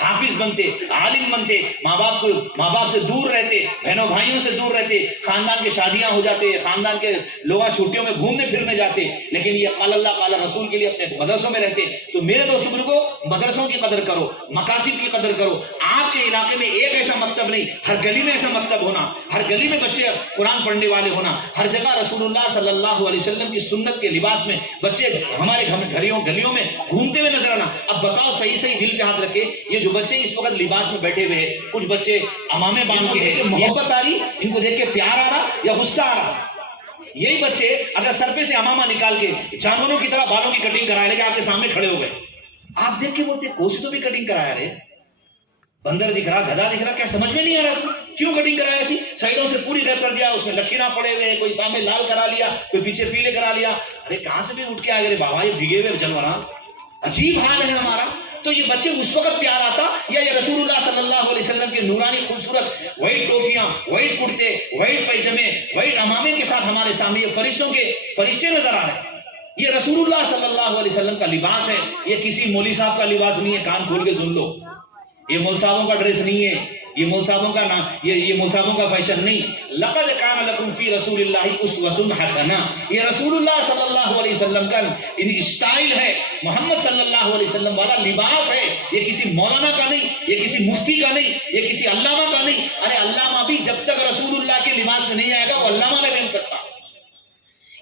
حافظ بنتے, عالم بنتے, ماں باپ سے دور رہتے, بہنوں بھائیوں سے دور رہتے, خاندان کے شادیاں ہو جاتے, خاندان کے لوگ چھٹیوں میں گھومنے پھرنے جاتے, لیکن یہ قال اللہ قال رسول کے لیے اپنے مدرسوں میں رہتے. تو میرے دوست بزرگوں, مدرسوں کی قدر کرو, مکاتب کی قدر کرو. آپ کے علاقے میں ایک ایسا مکتب نہیں, ہر گلی میں ایسا مکتب ہونا, ہر گلی میں بچے قرآن پڑھنے والے ہونا, ہر جگہ رسول اللہ صلی اللہ علیہ وسلم کی سنت کے لباس میں بچے ہمارے گلیوں میں گھومتے ہوئے نظر آنا. اب بتاؤ صحیح دل پہ ہاتھ رکھے, یہ جو بچے اس وقت لباس میں بیٹھے ہوئے ہیں, کچھ بچے امامے باندھ کے ہیں, محبت آ رہی, ان کو دیکھ کے پیار آ رہا یا غصہ آ رہا؟ یہی بچے اگر سر پہ سے امامہ نکال کے جانوروں کی طرح بالوں کی کٹنگ کرائے لگے, آپ کے سامنے کھڑے ہو گئے, آپ دیکھ کے بولتے کوسی تو بھی کٹنگ کرایا رہے, بندر دکھ رہا, گدھا دکھ رہا, کیا سمجھ میں نہیں آ رہا کیوں کٹنگ کرایا ایسی؟ سائڈوں سے پوری غائب کر دیا, اس میں لکیراں پڑے ہوئے, کوئی سامنے لال کرا لیا, کوئی پیچھے پیلے کرا لیا. ارے کہاں سے بھی اٹھ کے آ گئے بابا, یہ بھیگے ہوئے جانوراں, عجیب حال ہے ہمارا. تو یہ بچے اس وقت پیار آتا یا یہ رسول اللہ صلی اللہ علیہ وسلم کے نورانی خوبصورت وائٹ ٹوپیاں, وائٹ کرتے, وائٹ پیجامے, وائٹ امامے کے ساتھ ہمارے سامنے یہ فرشتے نظر آ رہے ہیں. یہ رسول اللہ صلی اللہ علیہ وسلم کا لباس ہے, یہ کسی مولوی صاحب کا لباس نہیں ہے. کان کھول کے سن لو, یہ مولوی صاحبوں کا ڈریس نہیں ہے, یہ مولوی صاحبوں کا نام, یہ مولوی صاحبوں کا فیشن نہیں. لقد کان لکم فی رسول اللہ اسوۃ حسنہ, یہ رسول اللہ صلی اللہ علیہ وسلم کا اسٹائل ہے, محمد صلی اللہ علیہ وسلم والا لباس ہے. یہ کسی مولانا کا نہیں, یہ کسی مفتی کا نہیں, یہ کسی علامہ کا نہیں. ارے علامہ بھی جب تک رسول اللہ کے لباس میں نہیں آئے گا وہ علامہ نہیں بن سکتا.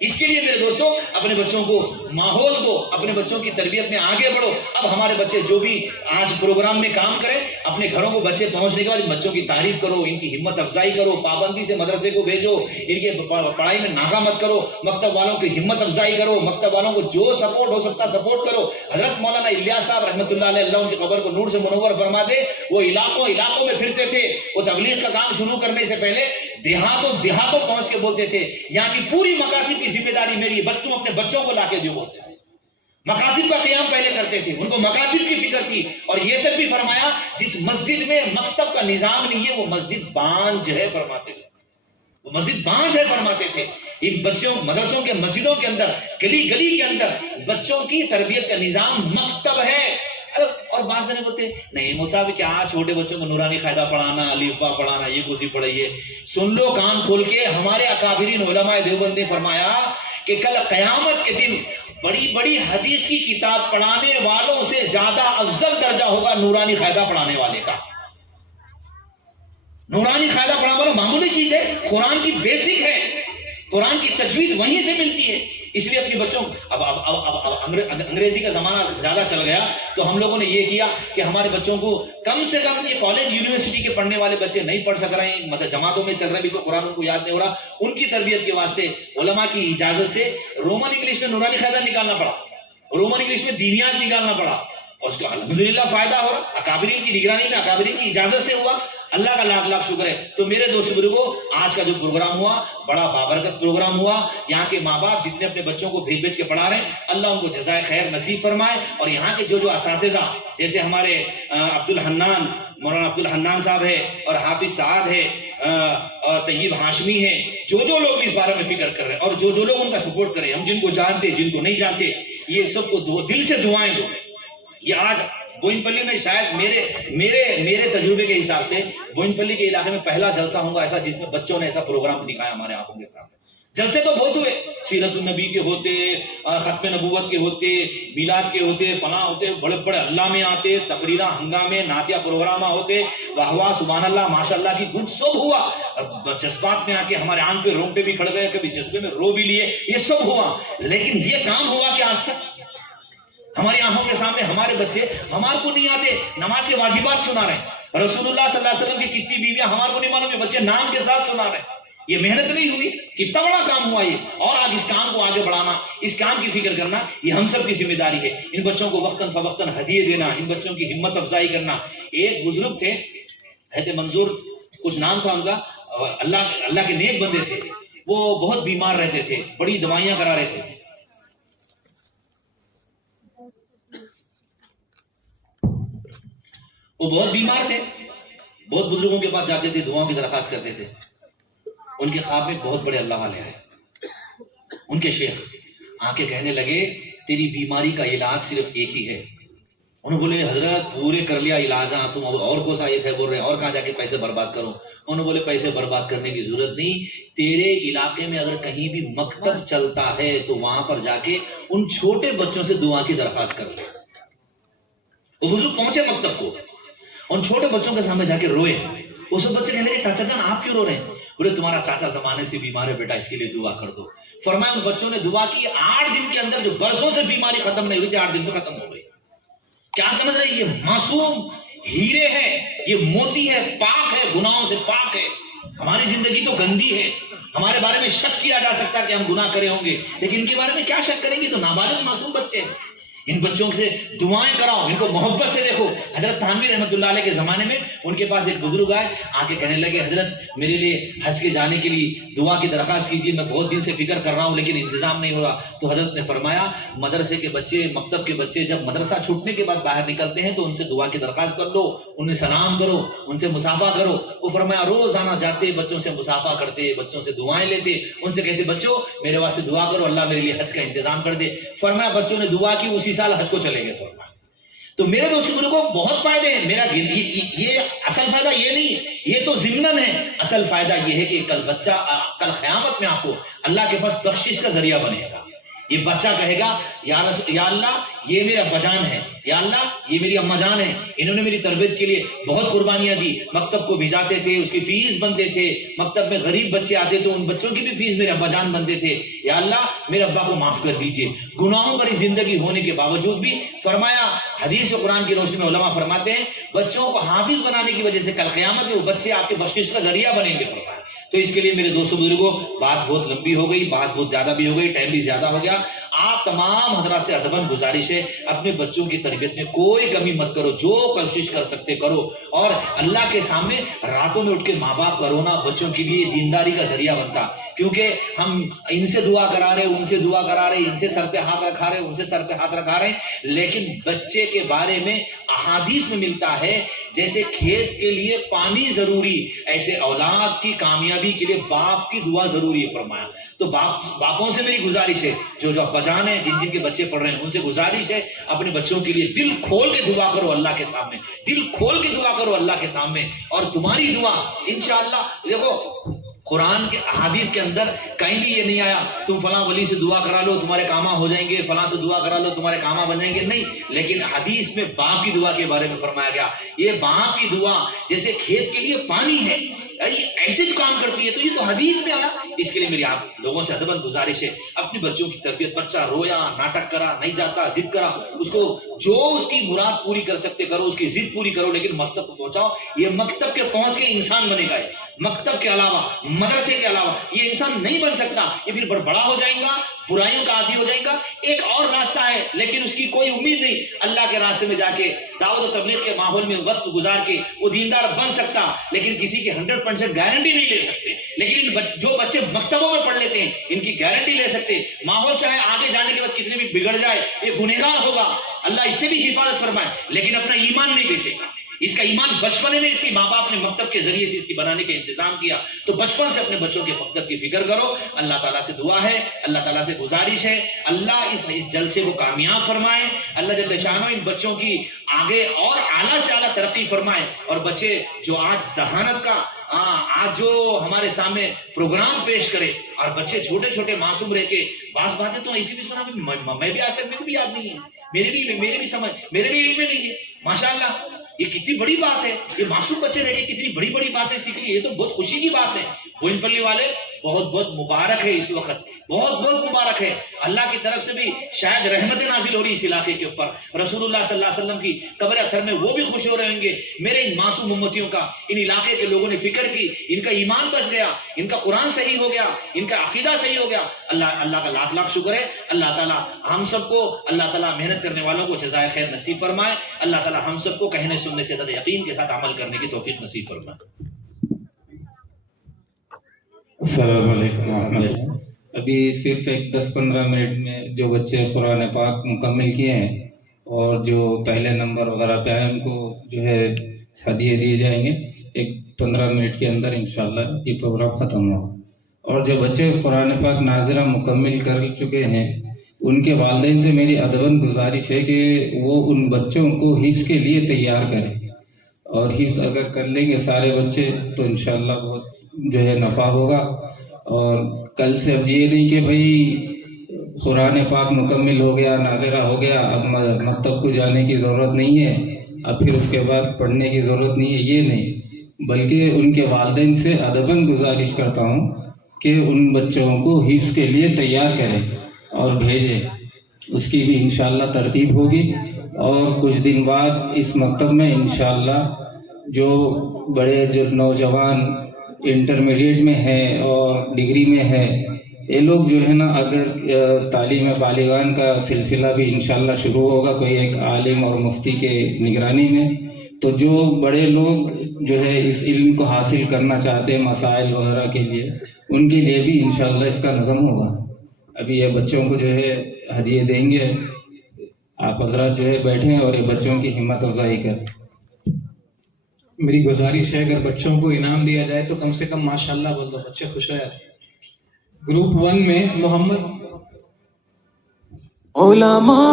اس کے لیے میرے دوستوں اپنے بچوں کو ماحول دو, اپنے بچوں کی تربیت میں آگے بڑھو. اب ہمارے بچے جو بھی آج پروگرام میں کام کریں, اپنے گھروں کو بچے پہنچنے کے بعد بچوں کی تعریف کرو, ان کی ہمت افزائی کرو, پابندی سے مدرسے کو بھیجو, ان کے پڑھائی میں ناکا مت کرو, مکتب والوں کی ہمت افزائی کرو, مکتب والوں کو جو سپورٹ ہو سکتا سپورٹ کرو. حضرت مولانا الیاس صاحب رحمۃ اللہ علیہ, اللہ ان کی قبر کو نور سے منور فرما دے, وہ علاقوں میں پھرتے تھے. وہ تبلیغ کا کام شروع کرنے سے پہلے دیہاتوں پہنچ کے بولتے تھے یہاں کی پوری مکاتب کی ذمہ داری میری, بس تم اپنے بچوں کو لا کے دیو بولتے تھے. مکاتب کا قیام پہلے کرتے تھے, ان کو مکاتب کی فکر تھی. اور یہ تک بھی فرمایا جس مسجد میں مکتب کا نظام نہیں ہے وہ مسجد بانجھ ہے فرماتے تھے, وہ مسجد بانجھ ہے فرماتے تھے. ان بچوں مدرسوں کے مسجدوں کے اندر, گلی کے اندر بچوں کی تربیت کا نظام مکتب ہے. اور بعض جنے بولتے نہیں مصعب کیا چھوٹے بچوں کو نورانی قاعدہ پڑھانا, الف با پڑھانا, یہ کوسی پڑھائیے. سن لو کان کھول کے, ہمارے اکابرین علماء دیوبند نے فرمایا کہ کل قیامت کے دن بڑی حدیث کی کتاب پڑھانے والوں سے زیادہ افضل درجہ ہوگا نورانی قاعدہ پڑھانے والے کا. نورانی قاعدہ پڑھانا معمولی چیز ہے, قرآن کی بیسک ہے, قرآن کی تجوید وہیں سے ملتی ہے. اس لیے اپنی بچوں اب انگریزی کا زمانہ زیادہ چل گیا تو ہم لوگوں نے یہ کیا کہ ہمارے بچوں کو کم سے کم یہ کالج یونیورسٹی کے پڑھنے والے بچے نہیں پڑھ سک رہے ہیں, مطلب جماعتوں میں چل رہے بھی تو قرآن ان کو یاد نہیں ہو رہا, ان کی تربیت کے واسطے علماء کی اجازت سے رومن انگلش میں نورانی قاعدہ نکالنا پڑا, رومن انگلش میں دینیات نکالنا پڑا, اور اس کا الحمدللہ فائدہ ہو رہا. اکابرین کی نگرانی میں, اکابرین کی اجازت سے ہوا, اللہ کا لاکھ لاکھ شکر ہے. تو میرے دوست بزرگوں, آج کا جو پروگرام ہوا بڑا بابرکت پروگرام ہوا. یہاں کے ماں باپ جتنے اپنے بچوں کو بھیج کے پڑھا رہے ہیں, اللہ ان کو جزائے خیر نصیب فرمائے. اور یہاں کے جو اساتذہ جیسے ہمارے مولانا عبد الحنان صاحب ہے, اور حافظ سعد ہے, اور طیب ہاشمی ہے, جو لوگ اس بارے میں فکر کر رہے ہیں, اور جو لوگ ان کا سپورٹ کریں, ہم جن کو جانتے جن کو نہیں جانتے, یہ سب کو دل سے دعائیں دو. یہ آج بوئن پلی میں شاید میرے تجربے کے حساب سے بوئن پلی کے علاقے میں پہلا جلسہ ہوگا ایسا جس میں بچوں نے ایسا پروگرام دکھایا ہمارے آنکھوں کے سامنے. جلسے تو بہت ہوئے, سیرت النبی کے ہوتے, ختم نبوت کے ہوتے, میلاد کے ہوتے, فلاں ہوتے, بڑے بڑے علامے آتے, تقریرہ ہنگامے نعتیہ پروگرام ہوتے, واہ واہ سبحان اللہ ماشاء اللہ کی گنج سب ہوا. جذبات میں آ کے ہمارے آنکھ پہ رونگٹے بھی کھڑ گئے, کبھی جذبے میں رو بھی لیے, یہ سب ہوا. لیکن یہ کام ہوا کہ آج تک ہماری آنکھوں کے سامنے ہمارے بچے ہمارے کو نہیں آتے, نماز کے واجبات سنا رہے ہیں, رسول اللہ صلی اللہ علیہ وسلم کی کتنی بیویاں ہمارے کو نہیں معلوم, یہ بچے نام کے ساتھ سنا رہے ہیں. یہ محنت نہیں ہوئی, کتنا بڑا کام ہوا یہ. اور آج اس کام کو آگے بڑھانا, اس کام کی فکر کرنا, یہ ہم سب کی ذمہ داری ہے. ان بچوں کو وقتاً فوقتاً ہدیے دینا, ان بچوں کی ہمت افزائی کرنا. ایک بزرگ تھے حضرت منظور کچھ نام تھا ان کا, اللہ کے نیک بندے تھے. وہ بہت بیمار رہتے تھے, بڑی دوائیاں کرا رہے تھے. وہ بہت بیمار تھے, بہت بزرگوں کے پاس جاتے تھے, دعاؤں کی درخواست کرتے تھے. ان کے خواب میں بہت بڑے اللہ والے آئے. ان کے شیخ آ کے کہنے لگے تیری بیماری کا علاج صرف ایک ہی ہے, انہوں بولے حضرت پورے کر لیا علاج، تم اور کو سا یہ بول رہے ہیں، اور کہاں جا کے پیسے برباد کرو؟ انہوں بولے پیسے برباد کرنے کی ضرورت نہیں، تیرے علاقے میں اگر کہیں بھی مکتب چلتا ہے تو وہاں پر جا کے ان چھوٹے بچوں سے دعا کی درخواست کر لے۔ وہ بزرگ پہنچے مکتب کو، ان چھوٹے بچوں کے سامنے جا کے روئے۔ اس بچے کہنے لگے چاچا جان آپ کیوں رو رہے ہیں؟ بولے تمہارا چاچا زمانے سے بیمار ہے بیٹا، اس کے لیے دعا کر دو۔ فرمایا ان بچوں نے دعا کی، 8 دن کے اندر جو برسوں سے بیماری ختم نہیں ہوئی تھی 8 دن میں ختم ہو گئی۔ کیا سمجھ رہے؟ یہ معصوم ہیرے ہے، یہ موتی ہے، پاک ہے، گناہوں سے پاک ہے۔ ہماری زندگی تو گندی ہے، ہمارے بارے میں شک کیا جا سکتا ہے کہ ہم گناہ کرے ہوں گے، لیکن ان کے بارے میں کیا شک کریں گے؟ تو نابالغ معصوم بچے ہیں۔ ان بچوں سے دعائیں کراؤ، ان کو محبت سے دیکھو۔ حضرت تھانوی رحمۃ اللہ علیہ کے زمانے میں ان کے پاس ایک بزرگ آئے، آ کے کہنے لگے حضرت میرے لیے حج کے جانے کے لیے دعا کی درخواست کیجیے، میں بہت دن سے فکر کر رہا ہوں لیکن انتظام نہیں ہو رہا۔ تو حضرت نے فرمایا مدرسے کے بچے، مکتب کے بچے جب مدرسہ چھوٹنے کے بعد باہر نکلتے ہیں تو ان سے دعا کی درخواست کر لو، انہیں سلام کرو، ان سے مصافحہ کرو۔ وہ فرمایا روزانہ جاتے، بچوں سے مصافحہ کرتے، بچوں سے دعائیں لیتے، ان سے کہتے بچوں میرے واسطے دعا کرو، اللہ میرے لیے حج کا انتظام کر دے۔ فرمایا بچوں نے دعا کی، اسی سال حج کو چلے گئے۔ تو میرے دوستوں کو بہت فائدے ہیں۔ میرا یہ اصل فائدہ یہ نہیں، یہ تو ضمناً ہے، اصل فائدہ یہ ہے کہ کل بچہ کل قیامت میں آپ کو اللہ کے پاس بخشش کا ذریعہ بنے گا۔ یہ بچہ کہے گا یا اللہ یہ میرا ابا جان ہے، یا اللہ یہ میری اماں جان ہے، انہوں نے میری تربیت کے لیے بہت قربانیاں دی، مکتب کو بھیجاتے تھے، اس کی فیس بنتے تھے، مکتب میں غریب بچے آتے تو ان بچوں کی بھی فیس میرے ابا جان بنتے تھے، یا اللہ میرے ابا کو معاف کر دیجئے۔ گناہوں بھری زندگی ہونے کے باوجود بھی فرمایا، حدیث و قرآن کی روشنی میں علماء فرماتے ہیں بچوں کو حافظ بنانے کی وجہ سے کل قیامت میں وہ بچے آپ کے بخشش کا ذریعہ بنیں گے۔ فرمایا تو اس کے لیے میرے دوستوں بزرگوں بات بہت لمبی ہو گئی، بات بہت زیادہ بھی ہو گئی، ٹائم بھی زیادہ ہو گیا۔ آپ تمام حضرات سے ادباً گزارش ہے اپنے بچوں کی تربیت میں کوئی کمی مت کرو، جو کوشش کر سکتے کرو، اور اللہ کے سامنے راتوں میں اٹھ کے ماں باپ کا رونا بچوں کے لیے دینداری کا ذریعہ بنتا، کیونکہ ہم ان سے دعا کرا رہے، ان سے دعا کرا رہے، ان سے سر پہ ہاتھ رکھا رہے، ان سے سر پہ ہاتھ رکھا رہے، لیکن بچے کے بارے میں احادیث میں ملتا ہے جیسے کھیت کے لیے پانی ضروری، ایسے اولاد کی کامیابی کے لیے باپ کی دعا ضروری ہے۔ فرمایا تو باپوں سے میری گزارش ہے، جو ابا جان ہیں جن کے بچے پڑھ رہے ہیں ان سے گزارش ہے اپنے بچوں کے لیے دل کھول کے دعا کرو اللہ کے سامنے، دل کھول کے دعا کرو اللہ کے سامنے، اور تمہاری دعا انشاءاللہ دیکھو قرآن کے احادیث کے اندر کہیں بھی یہ نہیں آیا تم فلاں ولی سے دعا کرا لو تمہارے کاماں ہو جائیں گے، فلاں سے دعا کرا لو تمہارے کاماں بن جائیں گے، نہیں، لیکن حدیث میں باپ کی دعا کے بارے میں فرمایا گیا، یہ باپ کی دعا جیسے کھیت کے لیے پانی ہے، ایسے جو کام کرتی ہے، تو یہ تو حدیث میں آیا۔ اس کے لیے میری آپ لوگوں سے ادباً گزارش ہے اپنے بچوں کی تربیت، بچہ رویا، ناٹک کرا، نہیں جاتا، ضد کرا، اس کو جو اس کی مراد پوری کر سکتے کرو، اس کی ضد پوری کرو، لیکن مکتب کو پہنچاؤ۔ یہ مکتب کے پہنچ کے انسان بنے گا، مکتب کے علاوہ مدرسے کے علاوہ یہ انسان نہیں بن سکتا، یہ پھر بڑا ہو جائے گا، برائیوں کا عادی ہو جائے گا۔ ایک اور راستہ ہے لیکن اس کی کوئی امید نہیں، اللہ کے راستے میں جا کے دعوت و تبلیغ کے ماحول میں وقت گزار کے وہ دیندار بن سکتا، لیکن کسی کی 100% گارنٹی نہیں لے سکتے۔ لیکن جو بچے مکتبوں میں پڑھ لیتے ہیں ان کی گارنٹی لے سکتے، ماحول چاہے آگے جانے کے بعد کتنے بھی بگڑ جائے، یہ گنہگار ہوگا، اللہ اس سے بھی حفاظت فرمائے، لیکن اپنا ایمان نہیں بیچے گا۔ اس کا ایمان بچپنے میں اس کی ماں باپ نے مکتب کے ذریعے سے اس کی بنانے کا انتظام کیا، تو بچپن سے اپنے بچوں کے مکتب کی فکر کرو۔ اللہ تعالیٰ سے دعا ہے، اللہ تعالیٰ سے گزارش ہے، اللہ اس جلسے کو کامیاب فرمائے، اللہ جل شانہ ان بچوں کی آگے اور اعلیٰ سے اعلیٰ ترقی فرمائے، اور بچے جو آج ذہانت کا آج جو ہمارے سامنے پروگرام پیش کرے، اور بچے چھوٹے چھوٹے معصوم رہ کے بعض باتیں تو ایسی بھی سنا، میں بھی آج تک میرے کو بھی یاد نہیں ہے، میرے بھی سمجھ میرے بھی علم میں نہیں ہے، ماشاءاللہ یہ کتنی بڑی بات ہے، یہ معصوم بچے رہ کے کتنی بڑی بڑی باتیں سیکھ لی، یہ تو بہت خوشی کی بات ہے۔ بوئن پلی والے بہت بہت مبارک ہے، اس وقت بہت بہت مبارک ہے، اللہ کی طرف سے بھی شاید رحمت نازل ہو رہی اس علاقے کے اوپر، رسول اللہ صلی اللہ علیہ وسلم کی قبر اطہر میں وہ بھی خوش ہو رہے ہوں گے، میرے ان معصوم امتیوں کا، ان علاقے کے لوگوں نے فکر کی، ان کا ایمان بچ گیا، ان کا قرآن صحیح ہو گیا، ان کا عقیدہ صحیح ہو گیا، اللہ کا لاکھ لاکھ شکر ہے۔ اللہ تعالیٰ ہم سب کو، اللہ تعالیٰ محنت کرنے والوں کو جزائے خیر نصیب فرمائے، اللہ تعالیٰ ہم سب کو کہنے سننے سے زیادہ یقین کے ساتھ عمل کرنے کی توفیق نصیب فرمائے۔ السلام علیکم ورحمۃ اللہ۔ ابھی صرف ایک 10-15 منٹ میں جو بچے قرآن پاک مکمل کیے ہیں اور جو پہلے نمبر وغیرہ پہ آئے ان کو جو ہے ہدیے دیے جائیں گے، ایک 15 منٹ کے اندر انشاءاللہ یہ پروگرام ختم ہوگا۔ اور جو بچے قرآن پاک ناظرہ مکمل کر چکے ہیں ان کے والدین سے میری ادباً گزارش ہے کہ وہ ان بچوں کو حفظ کے لیے تیار کریں، اور حفظ اگر کر لیں گے سارے بچے تو انشاءاللہ بہت جو ہے نفع ہوگا۔ اور کل سے اب یہ نہیں کہ بھائی قرآن پاک مکمل ہو گیا، ناظرہ ہو گیا، اب مکتب کو جانے کی ضرورت نہیں ہے، اب پھر اس کے بعد پڑھنے کی ضرورت نہیں ہے، یہ نہیں، بلکہ ان کے والدین سے ادباً گزارش کرتا ہوں کہ ان بچوں کو حفظ کے لیے تیار کریں اور بھیجیں۔ اس کی بھی انشاءاللہ ترتیب ہوگی، اور کچھ دن بعد اس مکتب میں انشاءاللہ جو بڑے جو نوجوان انٹرمیڈیٹ میں ہیں اور ڈگری میں ہے، یہ لوگ جو ہے نا، اگر تعلیم بالغان کا سلسلہ بھی انشاءاللہ شروع ہوگا کوئی ایک عالم اور مفتی کے نگرانی میں، تو جو بڑے لوگ جو ہے اس علم کو حاصل کرنا چاہتے ہیں مسائل وغیرہ کے لیے، ان کے لیے بھی انشاءاللہ اس کا نظم ہوگا۔ ابھی یہ بچوں کو جو ہے ہدیے دیں گے، آپ حضرات جو ہے بیٹھیں اور یہ بچوں کی ہمت افزائی کریں۔ میری گزارش ہے اگر بچوں کو انعام دیا جائے تو کم سے کم ماشاءاللہ بول دو، بچے خوش ہو جاتے ہیں۔ گروپ 1 میں محمد علماء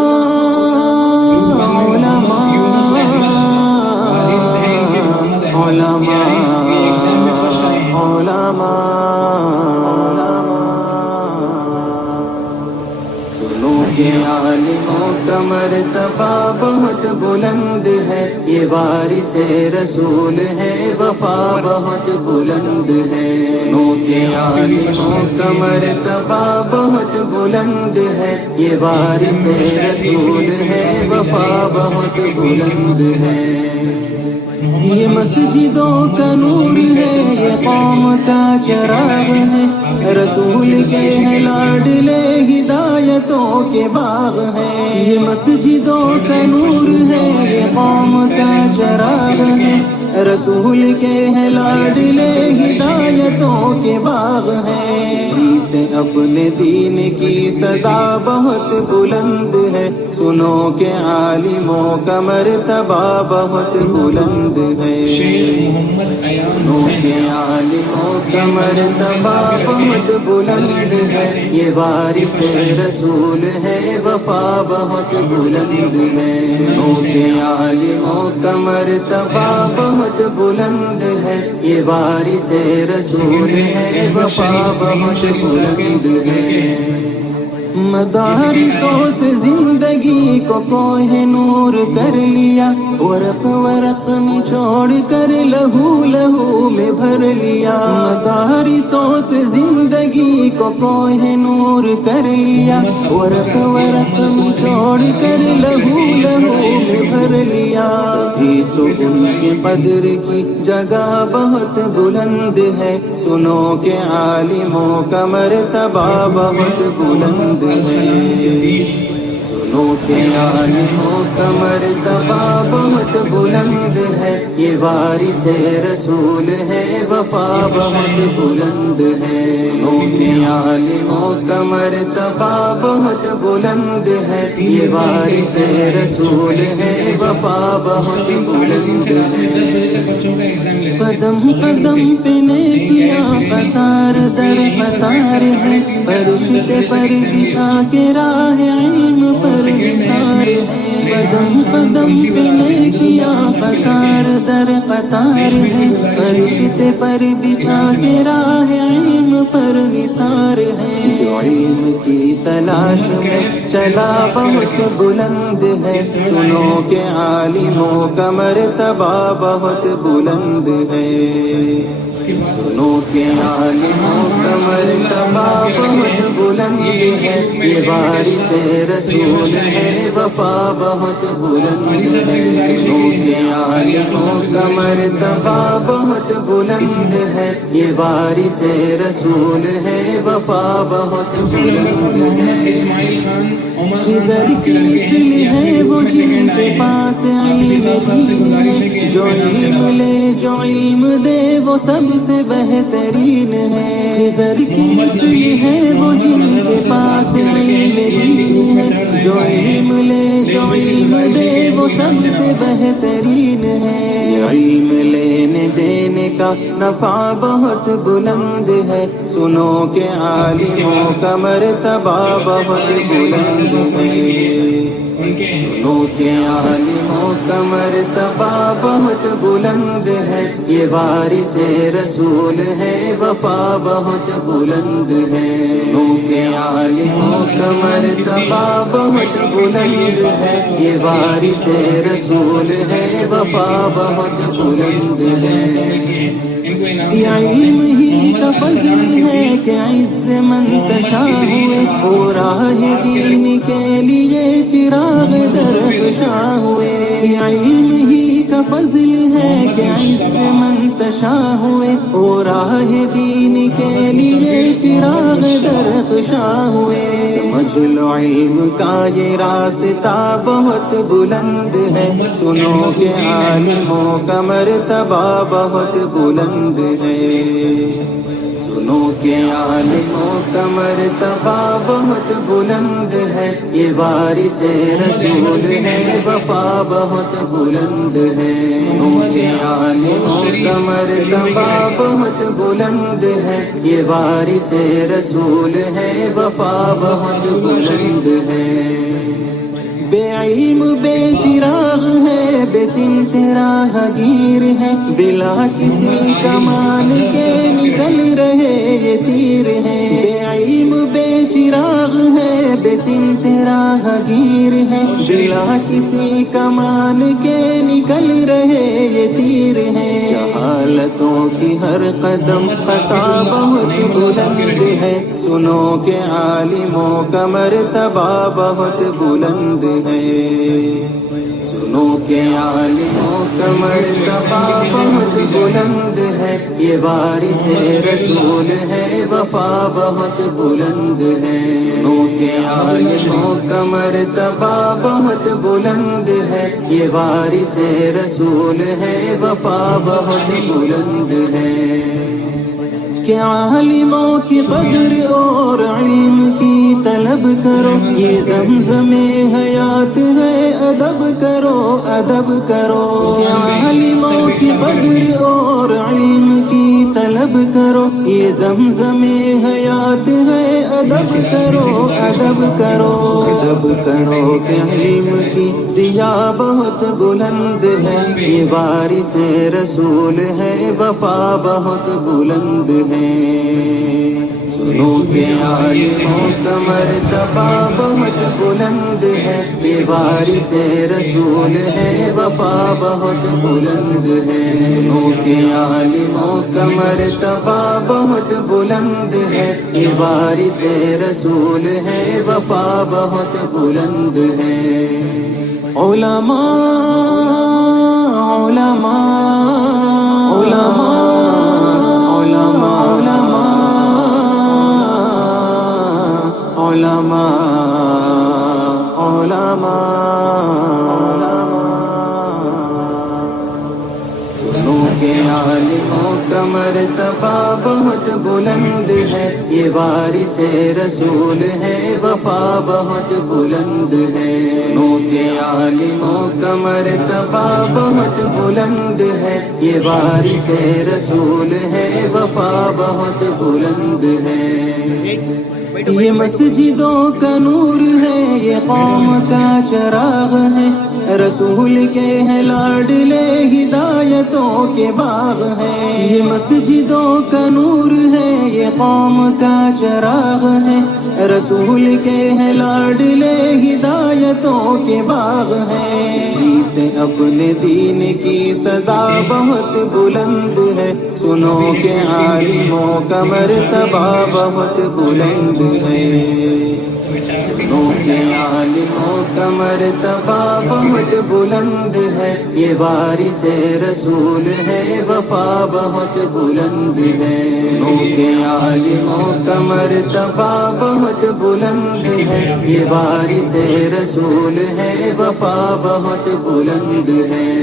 یہ عالموں کا مرتبہ بہت بلند ہے، یہ وارث رسول ہے، وفا بہت بلند ہے۔ سنو کہ عالموں کا مرتبہ بہت بلند ہے، یہ وارث رسول ہے، وفا بہت بلند ہے۔ یہ مسجدوں کا نور ہے، یہ قوم کا چراغ ہے، رسول کے ہیں لاڈلے ہدایتوں کے باغ ہیں۔ یہ مسجدوں کا نور ہے، یہ قوم کا چراغ ہے، رسول کے ہیں لاڈلے ہدایتوں کے باغ ہیں۔ سے اپنے دین کی صدا بہت بلند ہے، سنو کہ عالموں کا مرتبہ بہت بلند ہے۔ سنو کہ عالموں کا مرتبہ بہت بلند ہے، یہ وارث رسول ہے، وفا بہت بلند ہے۔ سنو کہ عالموں کا مرتبہ بہت بلند ہے، یہ وارث رسول ہے، وفا بہت بلند ہے۔ مدارسوں سے زندگی کو کوہ نور کر لیا، ورق ورق نچوڑ کر لہو لہو میں بھر لیا۔ مدارسوں سے زندگی کو کوہ نور کر لیا، ورق ورق نچوڑ کر لہو لہو میں بھر لیا۔ بھی تو ان کے قدر کی جگہ بہت بلند ہے، سنو کہ عالموں کا مرتبہ بہت بلند ہے۔ سنو کہ عالموں کا مرتبہ بہت بلند ہے، یہ وارث رسول ہے، وفا بہت بلند ہے۔ سنو کہ عالموں کا مرتبہ بہت بلند ہے، یہ وارث رسول ہے، وفا بہت بلند ہے۔ قدم قدم پہ نیکیاں قطار در قطار ہے، فرشتے پر بچھا کے راہ علم پر نثار ہے۔ قدم قدم پہ نیکیاں قطار در قطار ہے، فرشتے پر بچھا کے راہ علم پر نثار ہے۔ جو علم کی تلاش میں چلا بہت بلند ہے، سنو کہ عالموں کا مرتبہ بہت بلند ہے۔ سنو کہ عالموں کا مرتبہ بہت بلند ہے، یہ وارث رسول ہے، وفا بہت بلند ہے۔ سنو کہ عالموں کا مرتبہ بہت بلند ہے، یہ وارث رسول ہے، وفا بہت بلند ہے۔ خضر کی مثل ہے وہ جن کے پاس علم دین ہے، جو علم لے جو علم دے وہ سب سے بہترین ہے۔ خضر کی مثل ہے وہ جن کے پاس علم دین ہے، جو علم لے جو علم دے وہ سب سے بہترین ہے۔ علم لینے دینے کا نفع بہت بلند ہے، سنو کہ عالموں کا مرتبہ بہت بلند ہے، سنو کہ عالموں کا مرتبہ بہت بلند ہے، یہ وارث رسول ہے، وفا بہت بلند ہے، سنو کہ عالموں کا مرتبہ بہت بلند ہے، یہ وارث رسول ہے، وفا بہت بلند ہے، یہ علم ہی کا فضل ہے کہ عز منتشا ہوئے، اور راہ دین کے لیے چراغ درخشاں ہوئے، یہ علم ہی کا فضل ہے کہ عز منتشا ہوئے، اور راہ دین کے لیے چراغ درخشاں ہوئے، سمجھ لو علم کا یہ راستہ بہت بلند ہے، سنو کہ عالموں کا مرتبہ بہت بلند ہے، سنو کہ عالموں کا مرتبہ بہت بلند ہے، یہ وارث رسول ہے، وفا بہت بلند ہے، سنو کہ عالموں کا مرتبہ بہت بلند ہے، یہ وارث رسول ہے، وفا بہت بلند ہے، بے علم بے چراغ ہے، بے سمت راہ گیر ہے، بلا کسی کمال کے نکل رہے یہ تیر ہے، بے علم بے چراغ ہے، بے سمت راہ گیر ہے، بلا کسی کمال کے نکل رہے یہ تیر ہے، جہالتوں کی ہر قدم خطا بہت بلند ہے، سنو کہ عالموں کا مرتبہ بہت بلند ہے، سنو کہ عالموں کا مرتبہ بہت بلند ہے، یہ وارث رسول ہے، وفا بہت بلند ہے، سنو کہ عالموں کا مرتبہ بہت بلند ہے، یہ وارث رسول ہے، وفا بہت بلند ہے، کہ عالموں کی قدر اور علم کی طلب کرو، یہ زمزم حیات ہے، ادب کرو ادب کرو، کہ عالموں کی قدر اور علم کی طلب کرو، یہ زمزم حیات ہے، ادب کرو ادب کرو، ادب کرو کہ علم کی ضیا بہت بلند ہے، یہ وارث رسول ہے، وفا بہت بلند ہے، سنو کہ عالموں کا مرتبہ بہت بلند ہے، یہ وارث رسول ہے، وفا بہت بلند ہے، سنو کہ عالموں کا مرتبہ بہت بلند ہے، یہ وارث رسول ہے، وفا بہت بلند ہے، علماء علماء علماء علماء علماء سنو کہ عالموں کا مرتبہ بہت بلند ہے، یہ وارث رسول ہے، وفا بہت بلند ہے، سنو کہ عالموں کا مرتبہ بہت بلند ہے، یہ وارث رسول ہے، وفا بہت بلند ہے، یہ مسجدوں کا نور ہے، یہ قوم کا چراغ ہے، رسول کے ہیں لاڈلے ہدایتوں کے باغ ہے، یہ مسجدوں کا نور ہے، یہ قوم کا چراغ ہے، رسول کے ہیں لاڈلے ہدایتوں کے باغ ہے، سے اپنے دین کی صدا بہت بلند ہے، سنو کہ عالموں کا مرتبہ بہت بلند ہے، سنو کہ عالموں کا مرتبہ بہت بلند ہے، یہ وارث رسول ہے، وفا بہت بلند ہے، سنو کہ عالموں کا مرتبہ بہت بلند ہے، یہ وارث رسول ہے، وفا بہت بلند ہے،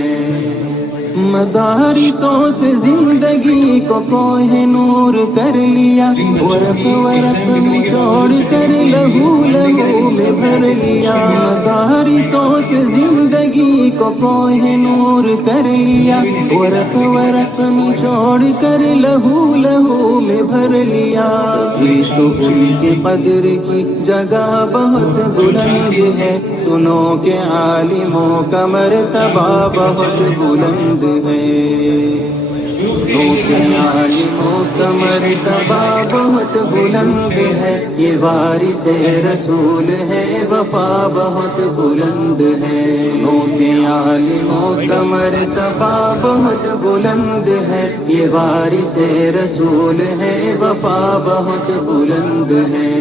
مدارسوں سے زندگی کو کوہ نور کر لیا، ورق ورق میں چھوڑ کر لہو لہو میں بھر لیا، مدارسوں سے زندگی کو کو کوہ نور کر لیا، ورق ورق نچوڑ کر لہو لہو میں بھر لیا، بھی تو ان کی قدر کی جگہ بہت بلند ہے، سنو کہ عالموں کا مرتبہ بہت بلند ہے، عالموں کا مرتبہ بہت بلند ہے، یہ وارث رسول ہے، وفا بہت بلند ہے، عالموں کا مرتبہ بہت بلند ہے، یہ وارث رسول ہے، وفا بہت بلند ہے،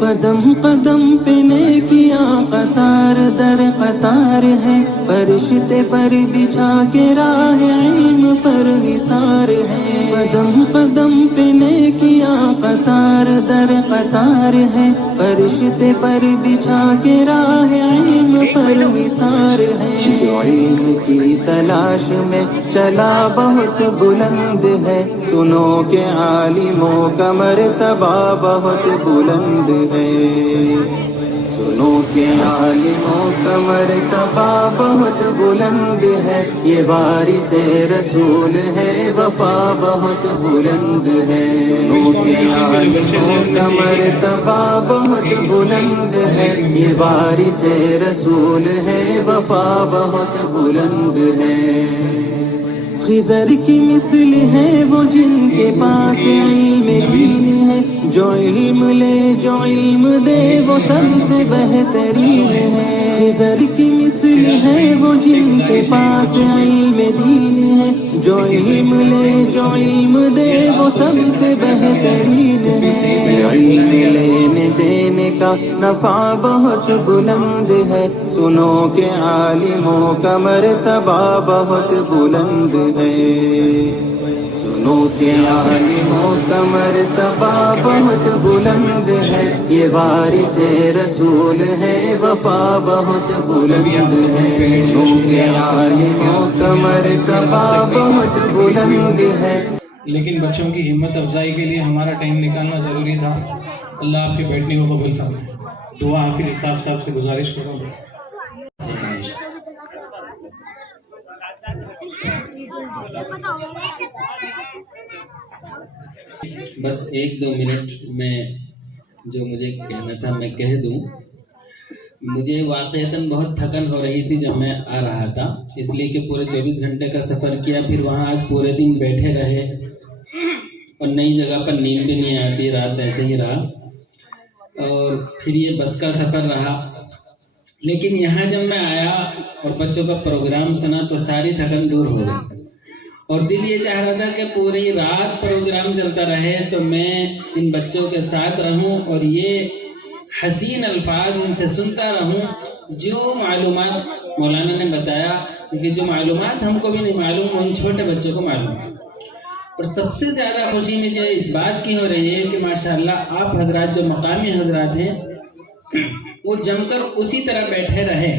قدم قدم پہ نیکیاں قطار در قطار ہے، فرشتے پر بچھا کے راہ علم پر نثار ہے، قدم قدم پہ نیکیاں قطار در قطار ہے، فرشتے پر بچھا کے راہ علم پر نثار ہے، جو علم کی تلاش میں چلا بہت بلند ہے، سنو کہ عالموں کا مرتبہ بہت بلند ہے، سنو کہ عالموں کا مرتبہ بہت بلند ہے، یہ وارث رسول ہے، وفا بہت بلند ہے، سنو کہ عالموں کا مرتبہ بہت بلند ہے، یہ وارث رسول ہے، وفا بہت بلند ہے، خضر کی مثل ہے وہ جن کے پاس علم دین ہے، جو علم لے جو علم دے وہ سب سے بہترین ہے، خضر کی مثل ہے وہ جن کے پاس علم دین ہے، جو علم لے جو علم دے وہ سب سے بہترین ہے، علم لینے دینے کا نفع بہت بلند ہے، سنو کہ عالموں کا مرتبہ بہت بلند ہے، سنو کہ عالموں کا مرتبہ بہت بلند ہے، یہ وارث رسول ہے، وفا بہت بلند ہے، سنو کہ عالموں کا مرتبہ بہت بلند ہے۔ لیکن بچوں کی ہمت افزائی کے لیے ہمارا ٹائم نکالنا ضروری تھا، اللہ آپ کی بیٹھنے کو قبول فرمائے، دعا حافظ اسحاق صاحب سے گزارش کروں گا۔ بس 1-2 منٹ میں جو مجھے کہنا تھا میں کہہ دوں۔ مجھے واقعتاً بہت تھکن ہو رہی تھی جب میں آ رہا تھا، اس لیے کہ پورے 24 گھنٹے کا سفر کیا، پھر وہاں آج پورے دن بیٹھے رہے اور نئی جگہ پر نیند بھی نہیں آتی، رات ایسے ہی رہا، اور پھر یہ بس کا سفر رہا۔ لیکن یہاں جب میں آیا اور بچوں کا پروگرام سنا تو ساری تھکن دور ہو گئی، اور دل یہ چاہ رہا تھا کہ پوری رات پروگرام چلتا رہے تو میں ان بچوں کے ساتھ رہوں اور یہ حسین الفاظ ان سے سنتا رہوں، جو معلومات مولانا نے بتایا، کیونکہ جو معلومات ہم کو بھی نہیں معلوم ان چھوٹے بچوں کو معلوم ہے۔ اور سب سے زیادہ خوشی مجھے اس بات کی ہو رہی ہے کہ ماشاءاللہ آپ حضرات جو مقامی حضرات ہیں وہ جم کر اسی طرح بیٹھے رہے۔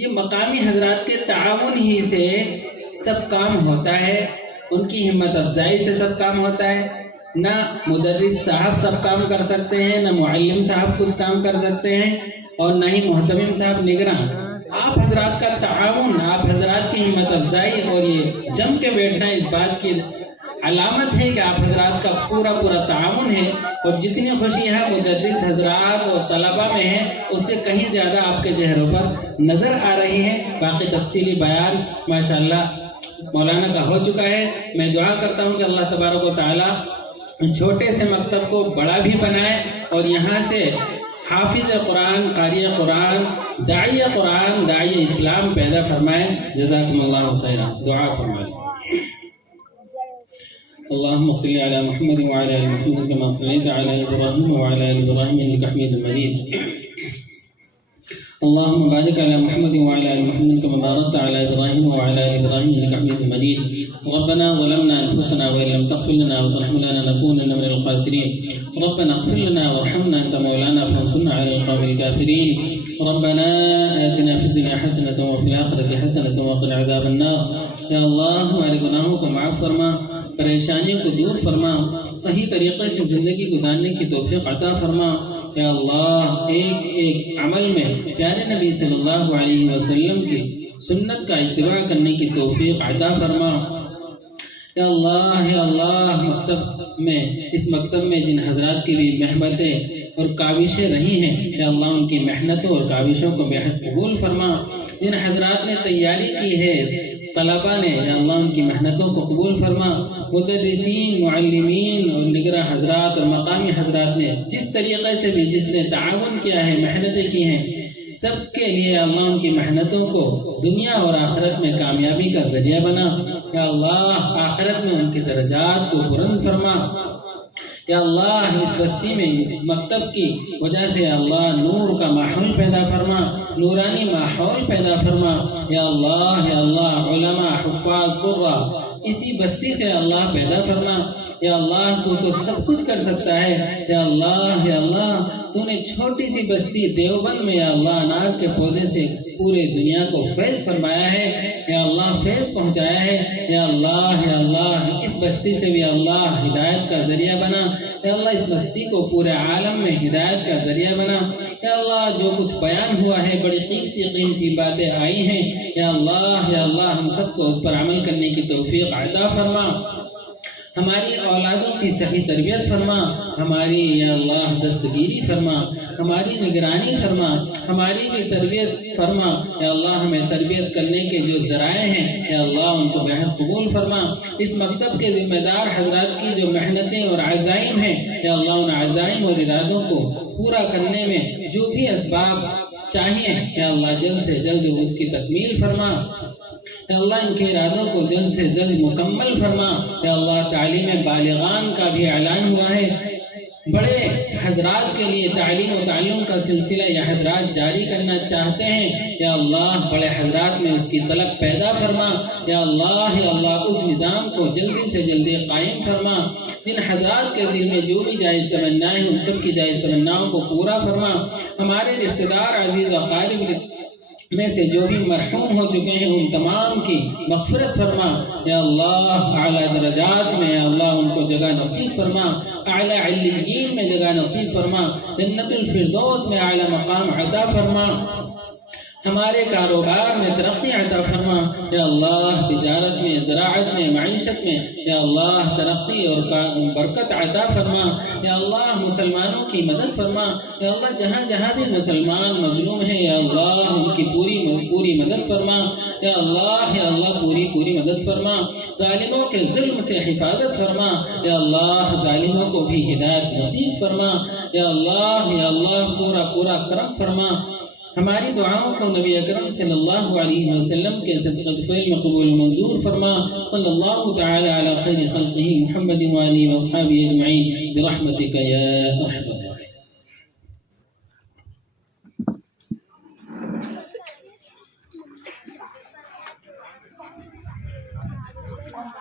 یہ مقامی حضرات کے تعاون ہی سے سب کام ہوتا ہے، ان کی ہمت افزائی سے سب کام ہوتا ہے۔ نہ مدرس صاحب سب کام کر سکتے ہیں، نہ معلم صاحب کچھ کام کر سکتے ہیں، اور نہ ہی محتمم صاحب نگراں۔ آپ حضرات کا تعاون، آپ حضرات کی ہمت افزائی اور یہ جم کے بیٹھنا اس بات کی علامت ہے کہ آپ حضرات کا پورا تعاون ہے، اور جتنی خوشی ہے مدرس حضرات اور طلبہ میں ہے اس سے کہیں زیادہ آپ کے چہروں پر نظر آ رہی ہے۔ باقی تفصیلی بیان ماشاءاللہ مولانا کا ہو چکا ہے۔ میں دعا کرتا ہوں کہ اللہ تبارک و تعالی چھوٹے سے مکتب کو بڑا بھی بنائے اور یہاں سے حافظ قرآن، قاری قرآن، داعی اسلام پیدا فرمائے۔ جزاکم اللہ خیرا، دعا فرمائے۔ اللهم صل على محمد وعلى آل محمد كما صليت على إبراهيم وعلى آل إبراهيم إنك حميد مجيد اللهم بارك على محمد وعلى آل محمد كما باركت على إبراهيم وعلى آل إبراهيم إنك حميد مجيد ربنا ظلمنا أنفسنا وإن لم تغفر لنا وترحمنا لنكونن من الخاسرين ربنا اغفر لنا وارحمنا أنت مولانا فانصرنا على القوم الكافرين ربنا آتنا في الدنيا حسنة وفي الآخرة حسنة وقنا عذاب النار یا اللہ ہمارے گناہوں کو معاف فرما، پریشانیوں کو دور فرما، صحیح طریقے سے زندگی گزارنے کی توفیق عطا فرما۔ یا اللہ ایک ایک عمل میں پیارے نبی صلی اللہ علیہ وسلم کی سنت کا اتباع کرنے کی توفیق عطا فرما۔ یا اللہ اس مکتب میں جن حضرات کی بھی محبتیں اور کاوشیں رہی ہیں، یا اللہ ان کی محنتوں اور کاوشوں کو بہت قبول فرما۔ جن حضرات نے تیاری کی ہے طلباء نے، یا اللہ ان کی محنتوں کو قبول فرما۔ مدرسین، معلمین اور نگراں حضرات اور مقامی حضرات نے جس طریقے سے بھی جس نے تعاون کیا ہے، محنتیں کی ہیں، سب کے لیے اللہ ان کی محنتوں کو دنیا اور آخرت میں کامیابی کا ذریعہ بنا۔ یا اللہ آخرت میں ان کے درجات کو بلند فرما۔ یا اللہ اس بستی میں اس مکتب کی وجہ سے اللہ نور کا ماحول پیدا فرما، نورانی ماحول پیدا فرما۔ یا اللہ علماء، حفاظ، قراء اسی بستی سے اللہ پیدا فرما۔ یا اللہ تو سب کچھ کر سکتا ہے۔ یا اللہ تو نے چھوٹی سی بستی دیوبند میں یا اللہ انار کے پودے سے پورے دنیا کو فیض فرمایا ہے، یا اللہ فیض پہنچایا ہے۔ یا اللہ اس بستی سے بھی اللہ ہدایت کا ذریعہ بنا۔ یا اللہ اس بستی کو پورے عالم میں ہدایت کا ذریعہ بنا۔ یا اللہ جو کچھ بیان ہوا ہے بڑی قیمتی باتیں آئی ہیں، یا اللہ ہم سب کو اس پر عمل کرنے کی توفیق عطا فرما۔ ہماری اولادوں کی صحیح تربیت فرما، ہماری یا اللہ دستگیری فرما، ہماری نگرانی فرما، ہماری بھی تربیت فرما۔ یا اللہ ہمیں تربیت کرنے کے جو ذرائع ہیں، یا اللہ ان کو بہت قبول فرما۔ اس مکتب کے ذمہ دار حضرات کی جو محنتیں اور عزائم ہیں، یا اللہ ان عزائم اور ارادوں کو پورا کرنے میں جو بھی اسباب چاہیے، یا اللہ جلد سے جلد اس کی تکمیل فرما۔ یا اللہ ان کے ارادوں کو جلد سے جلد مکمل فرما۔ یا اللہ تعلیم بالغان کا بھی اعلان ہوا ہے، بڑے حضرات کے لیے تعلیم و تعلم کا سلسلہ یہ حضرات جاری کرنا چاہتے ہیں، یا اللہ بڑے حضرات میں اس کی طلب پیدا فرما۔ یا اللہ اس نظام کو جلدی سے جلدی قائم فرما۔ جن حضرات کے دل میں جو بھی جائز تمنائیں ان سب کی جائز تمناؤں کو پورا فرما۔ ہمارے رشتہ دار عزیز و قارب میں سے جو بھی مرحوم ہو چکے ہیں ان تمام کی مغفرت فرما۔ یا اللہ اعلیٰ درجات میں یا اللہ ان کو جگہ نصیب فرما، اعلیٰ علیین میں جگہ نصیب فرما، جنت الفردوس میں اعلیٰ مقام عطا فرما۔ ہمارے کاروبار میں ترقی عطا فرما۔ یا اللہ تجارت میں، زراعت میں، معیشت میں یا اللہ ترقی اور برکت عطا فرما۔ یا اللہ مسلمانوں کی مدد فرما۔ یا اللہ جہاں جہاں بھی مسلمان مظلوم ہیں، یا اللہ ان کی پوری مدد فرما۔ یا اللہ پوری مدد فرما۔ ظالموں کے ظلم سے حفاظت فرما۔ یا اللہ ظالموں کو بھی ہدایت نصیب فرما۔ یا اللہ پورا کرم فرما۔ ہماری دعاؤں کو نبی اکرم صلی اللہ علیہ وسلم کے صدقہ طفیل میں قبول منظور فرما۔ صلی اللہ تعالی علی خیر خلقہ محمد وآلہ واصحابہ اجمعین برحمتک یا ارحم الراحمین۔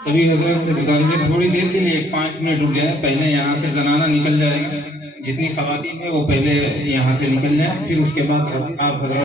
سبھی حضرات سے گزارش ہے تھوڑی دیر کے لیے 5 منٹ رک جائیں، پہلے یہاں سے زنانہ نکل جائے گا، جتنی خواتین ہیں وہ پہلے یہاں سے نکل جائیں، پھر اس کے بعد آپ حضرات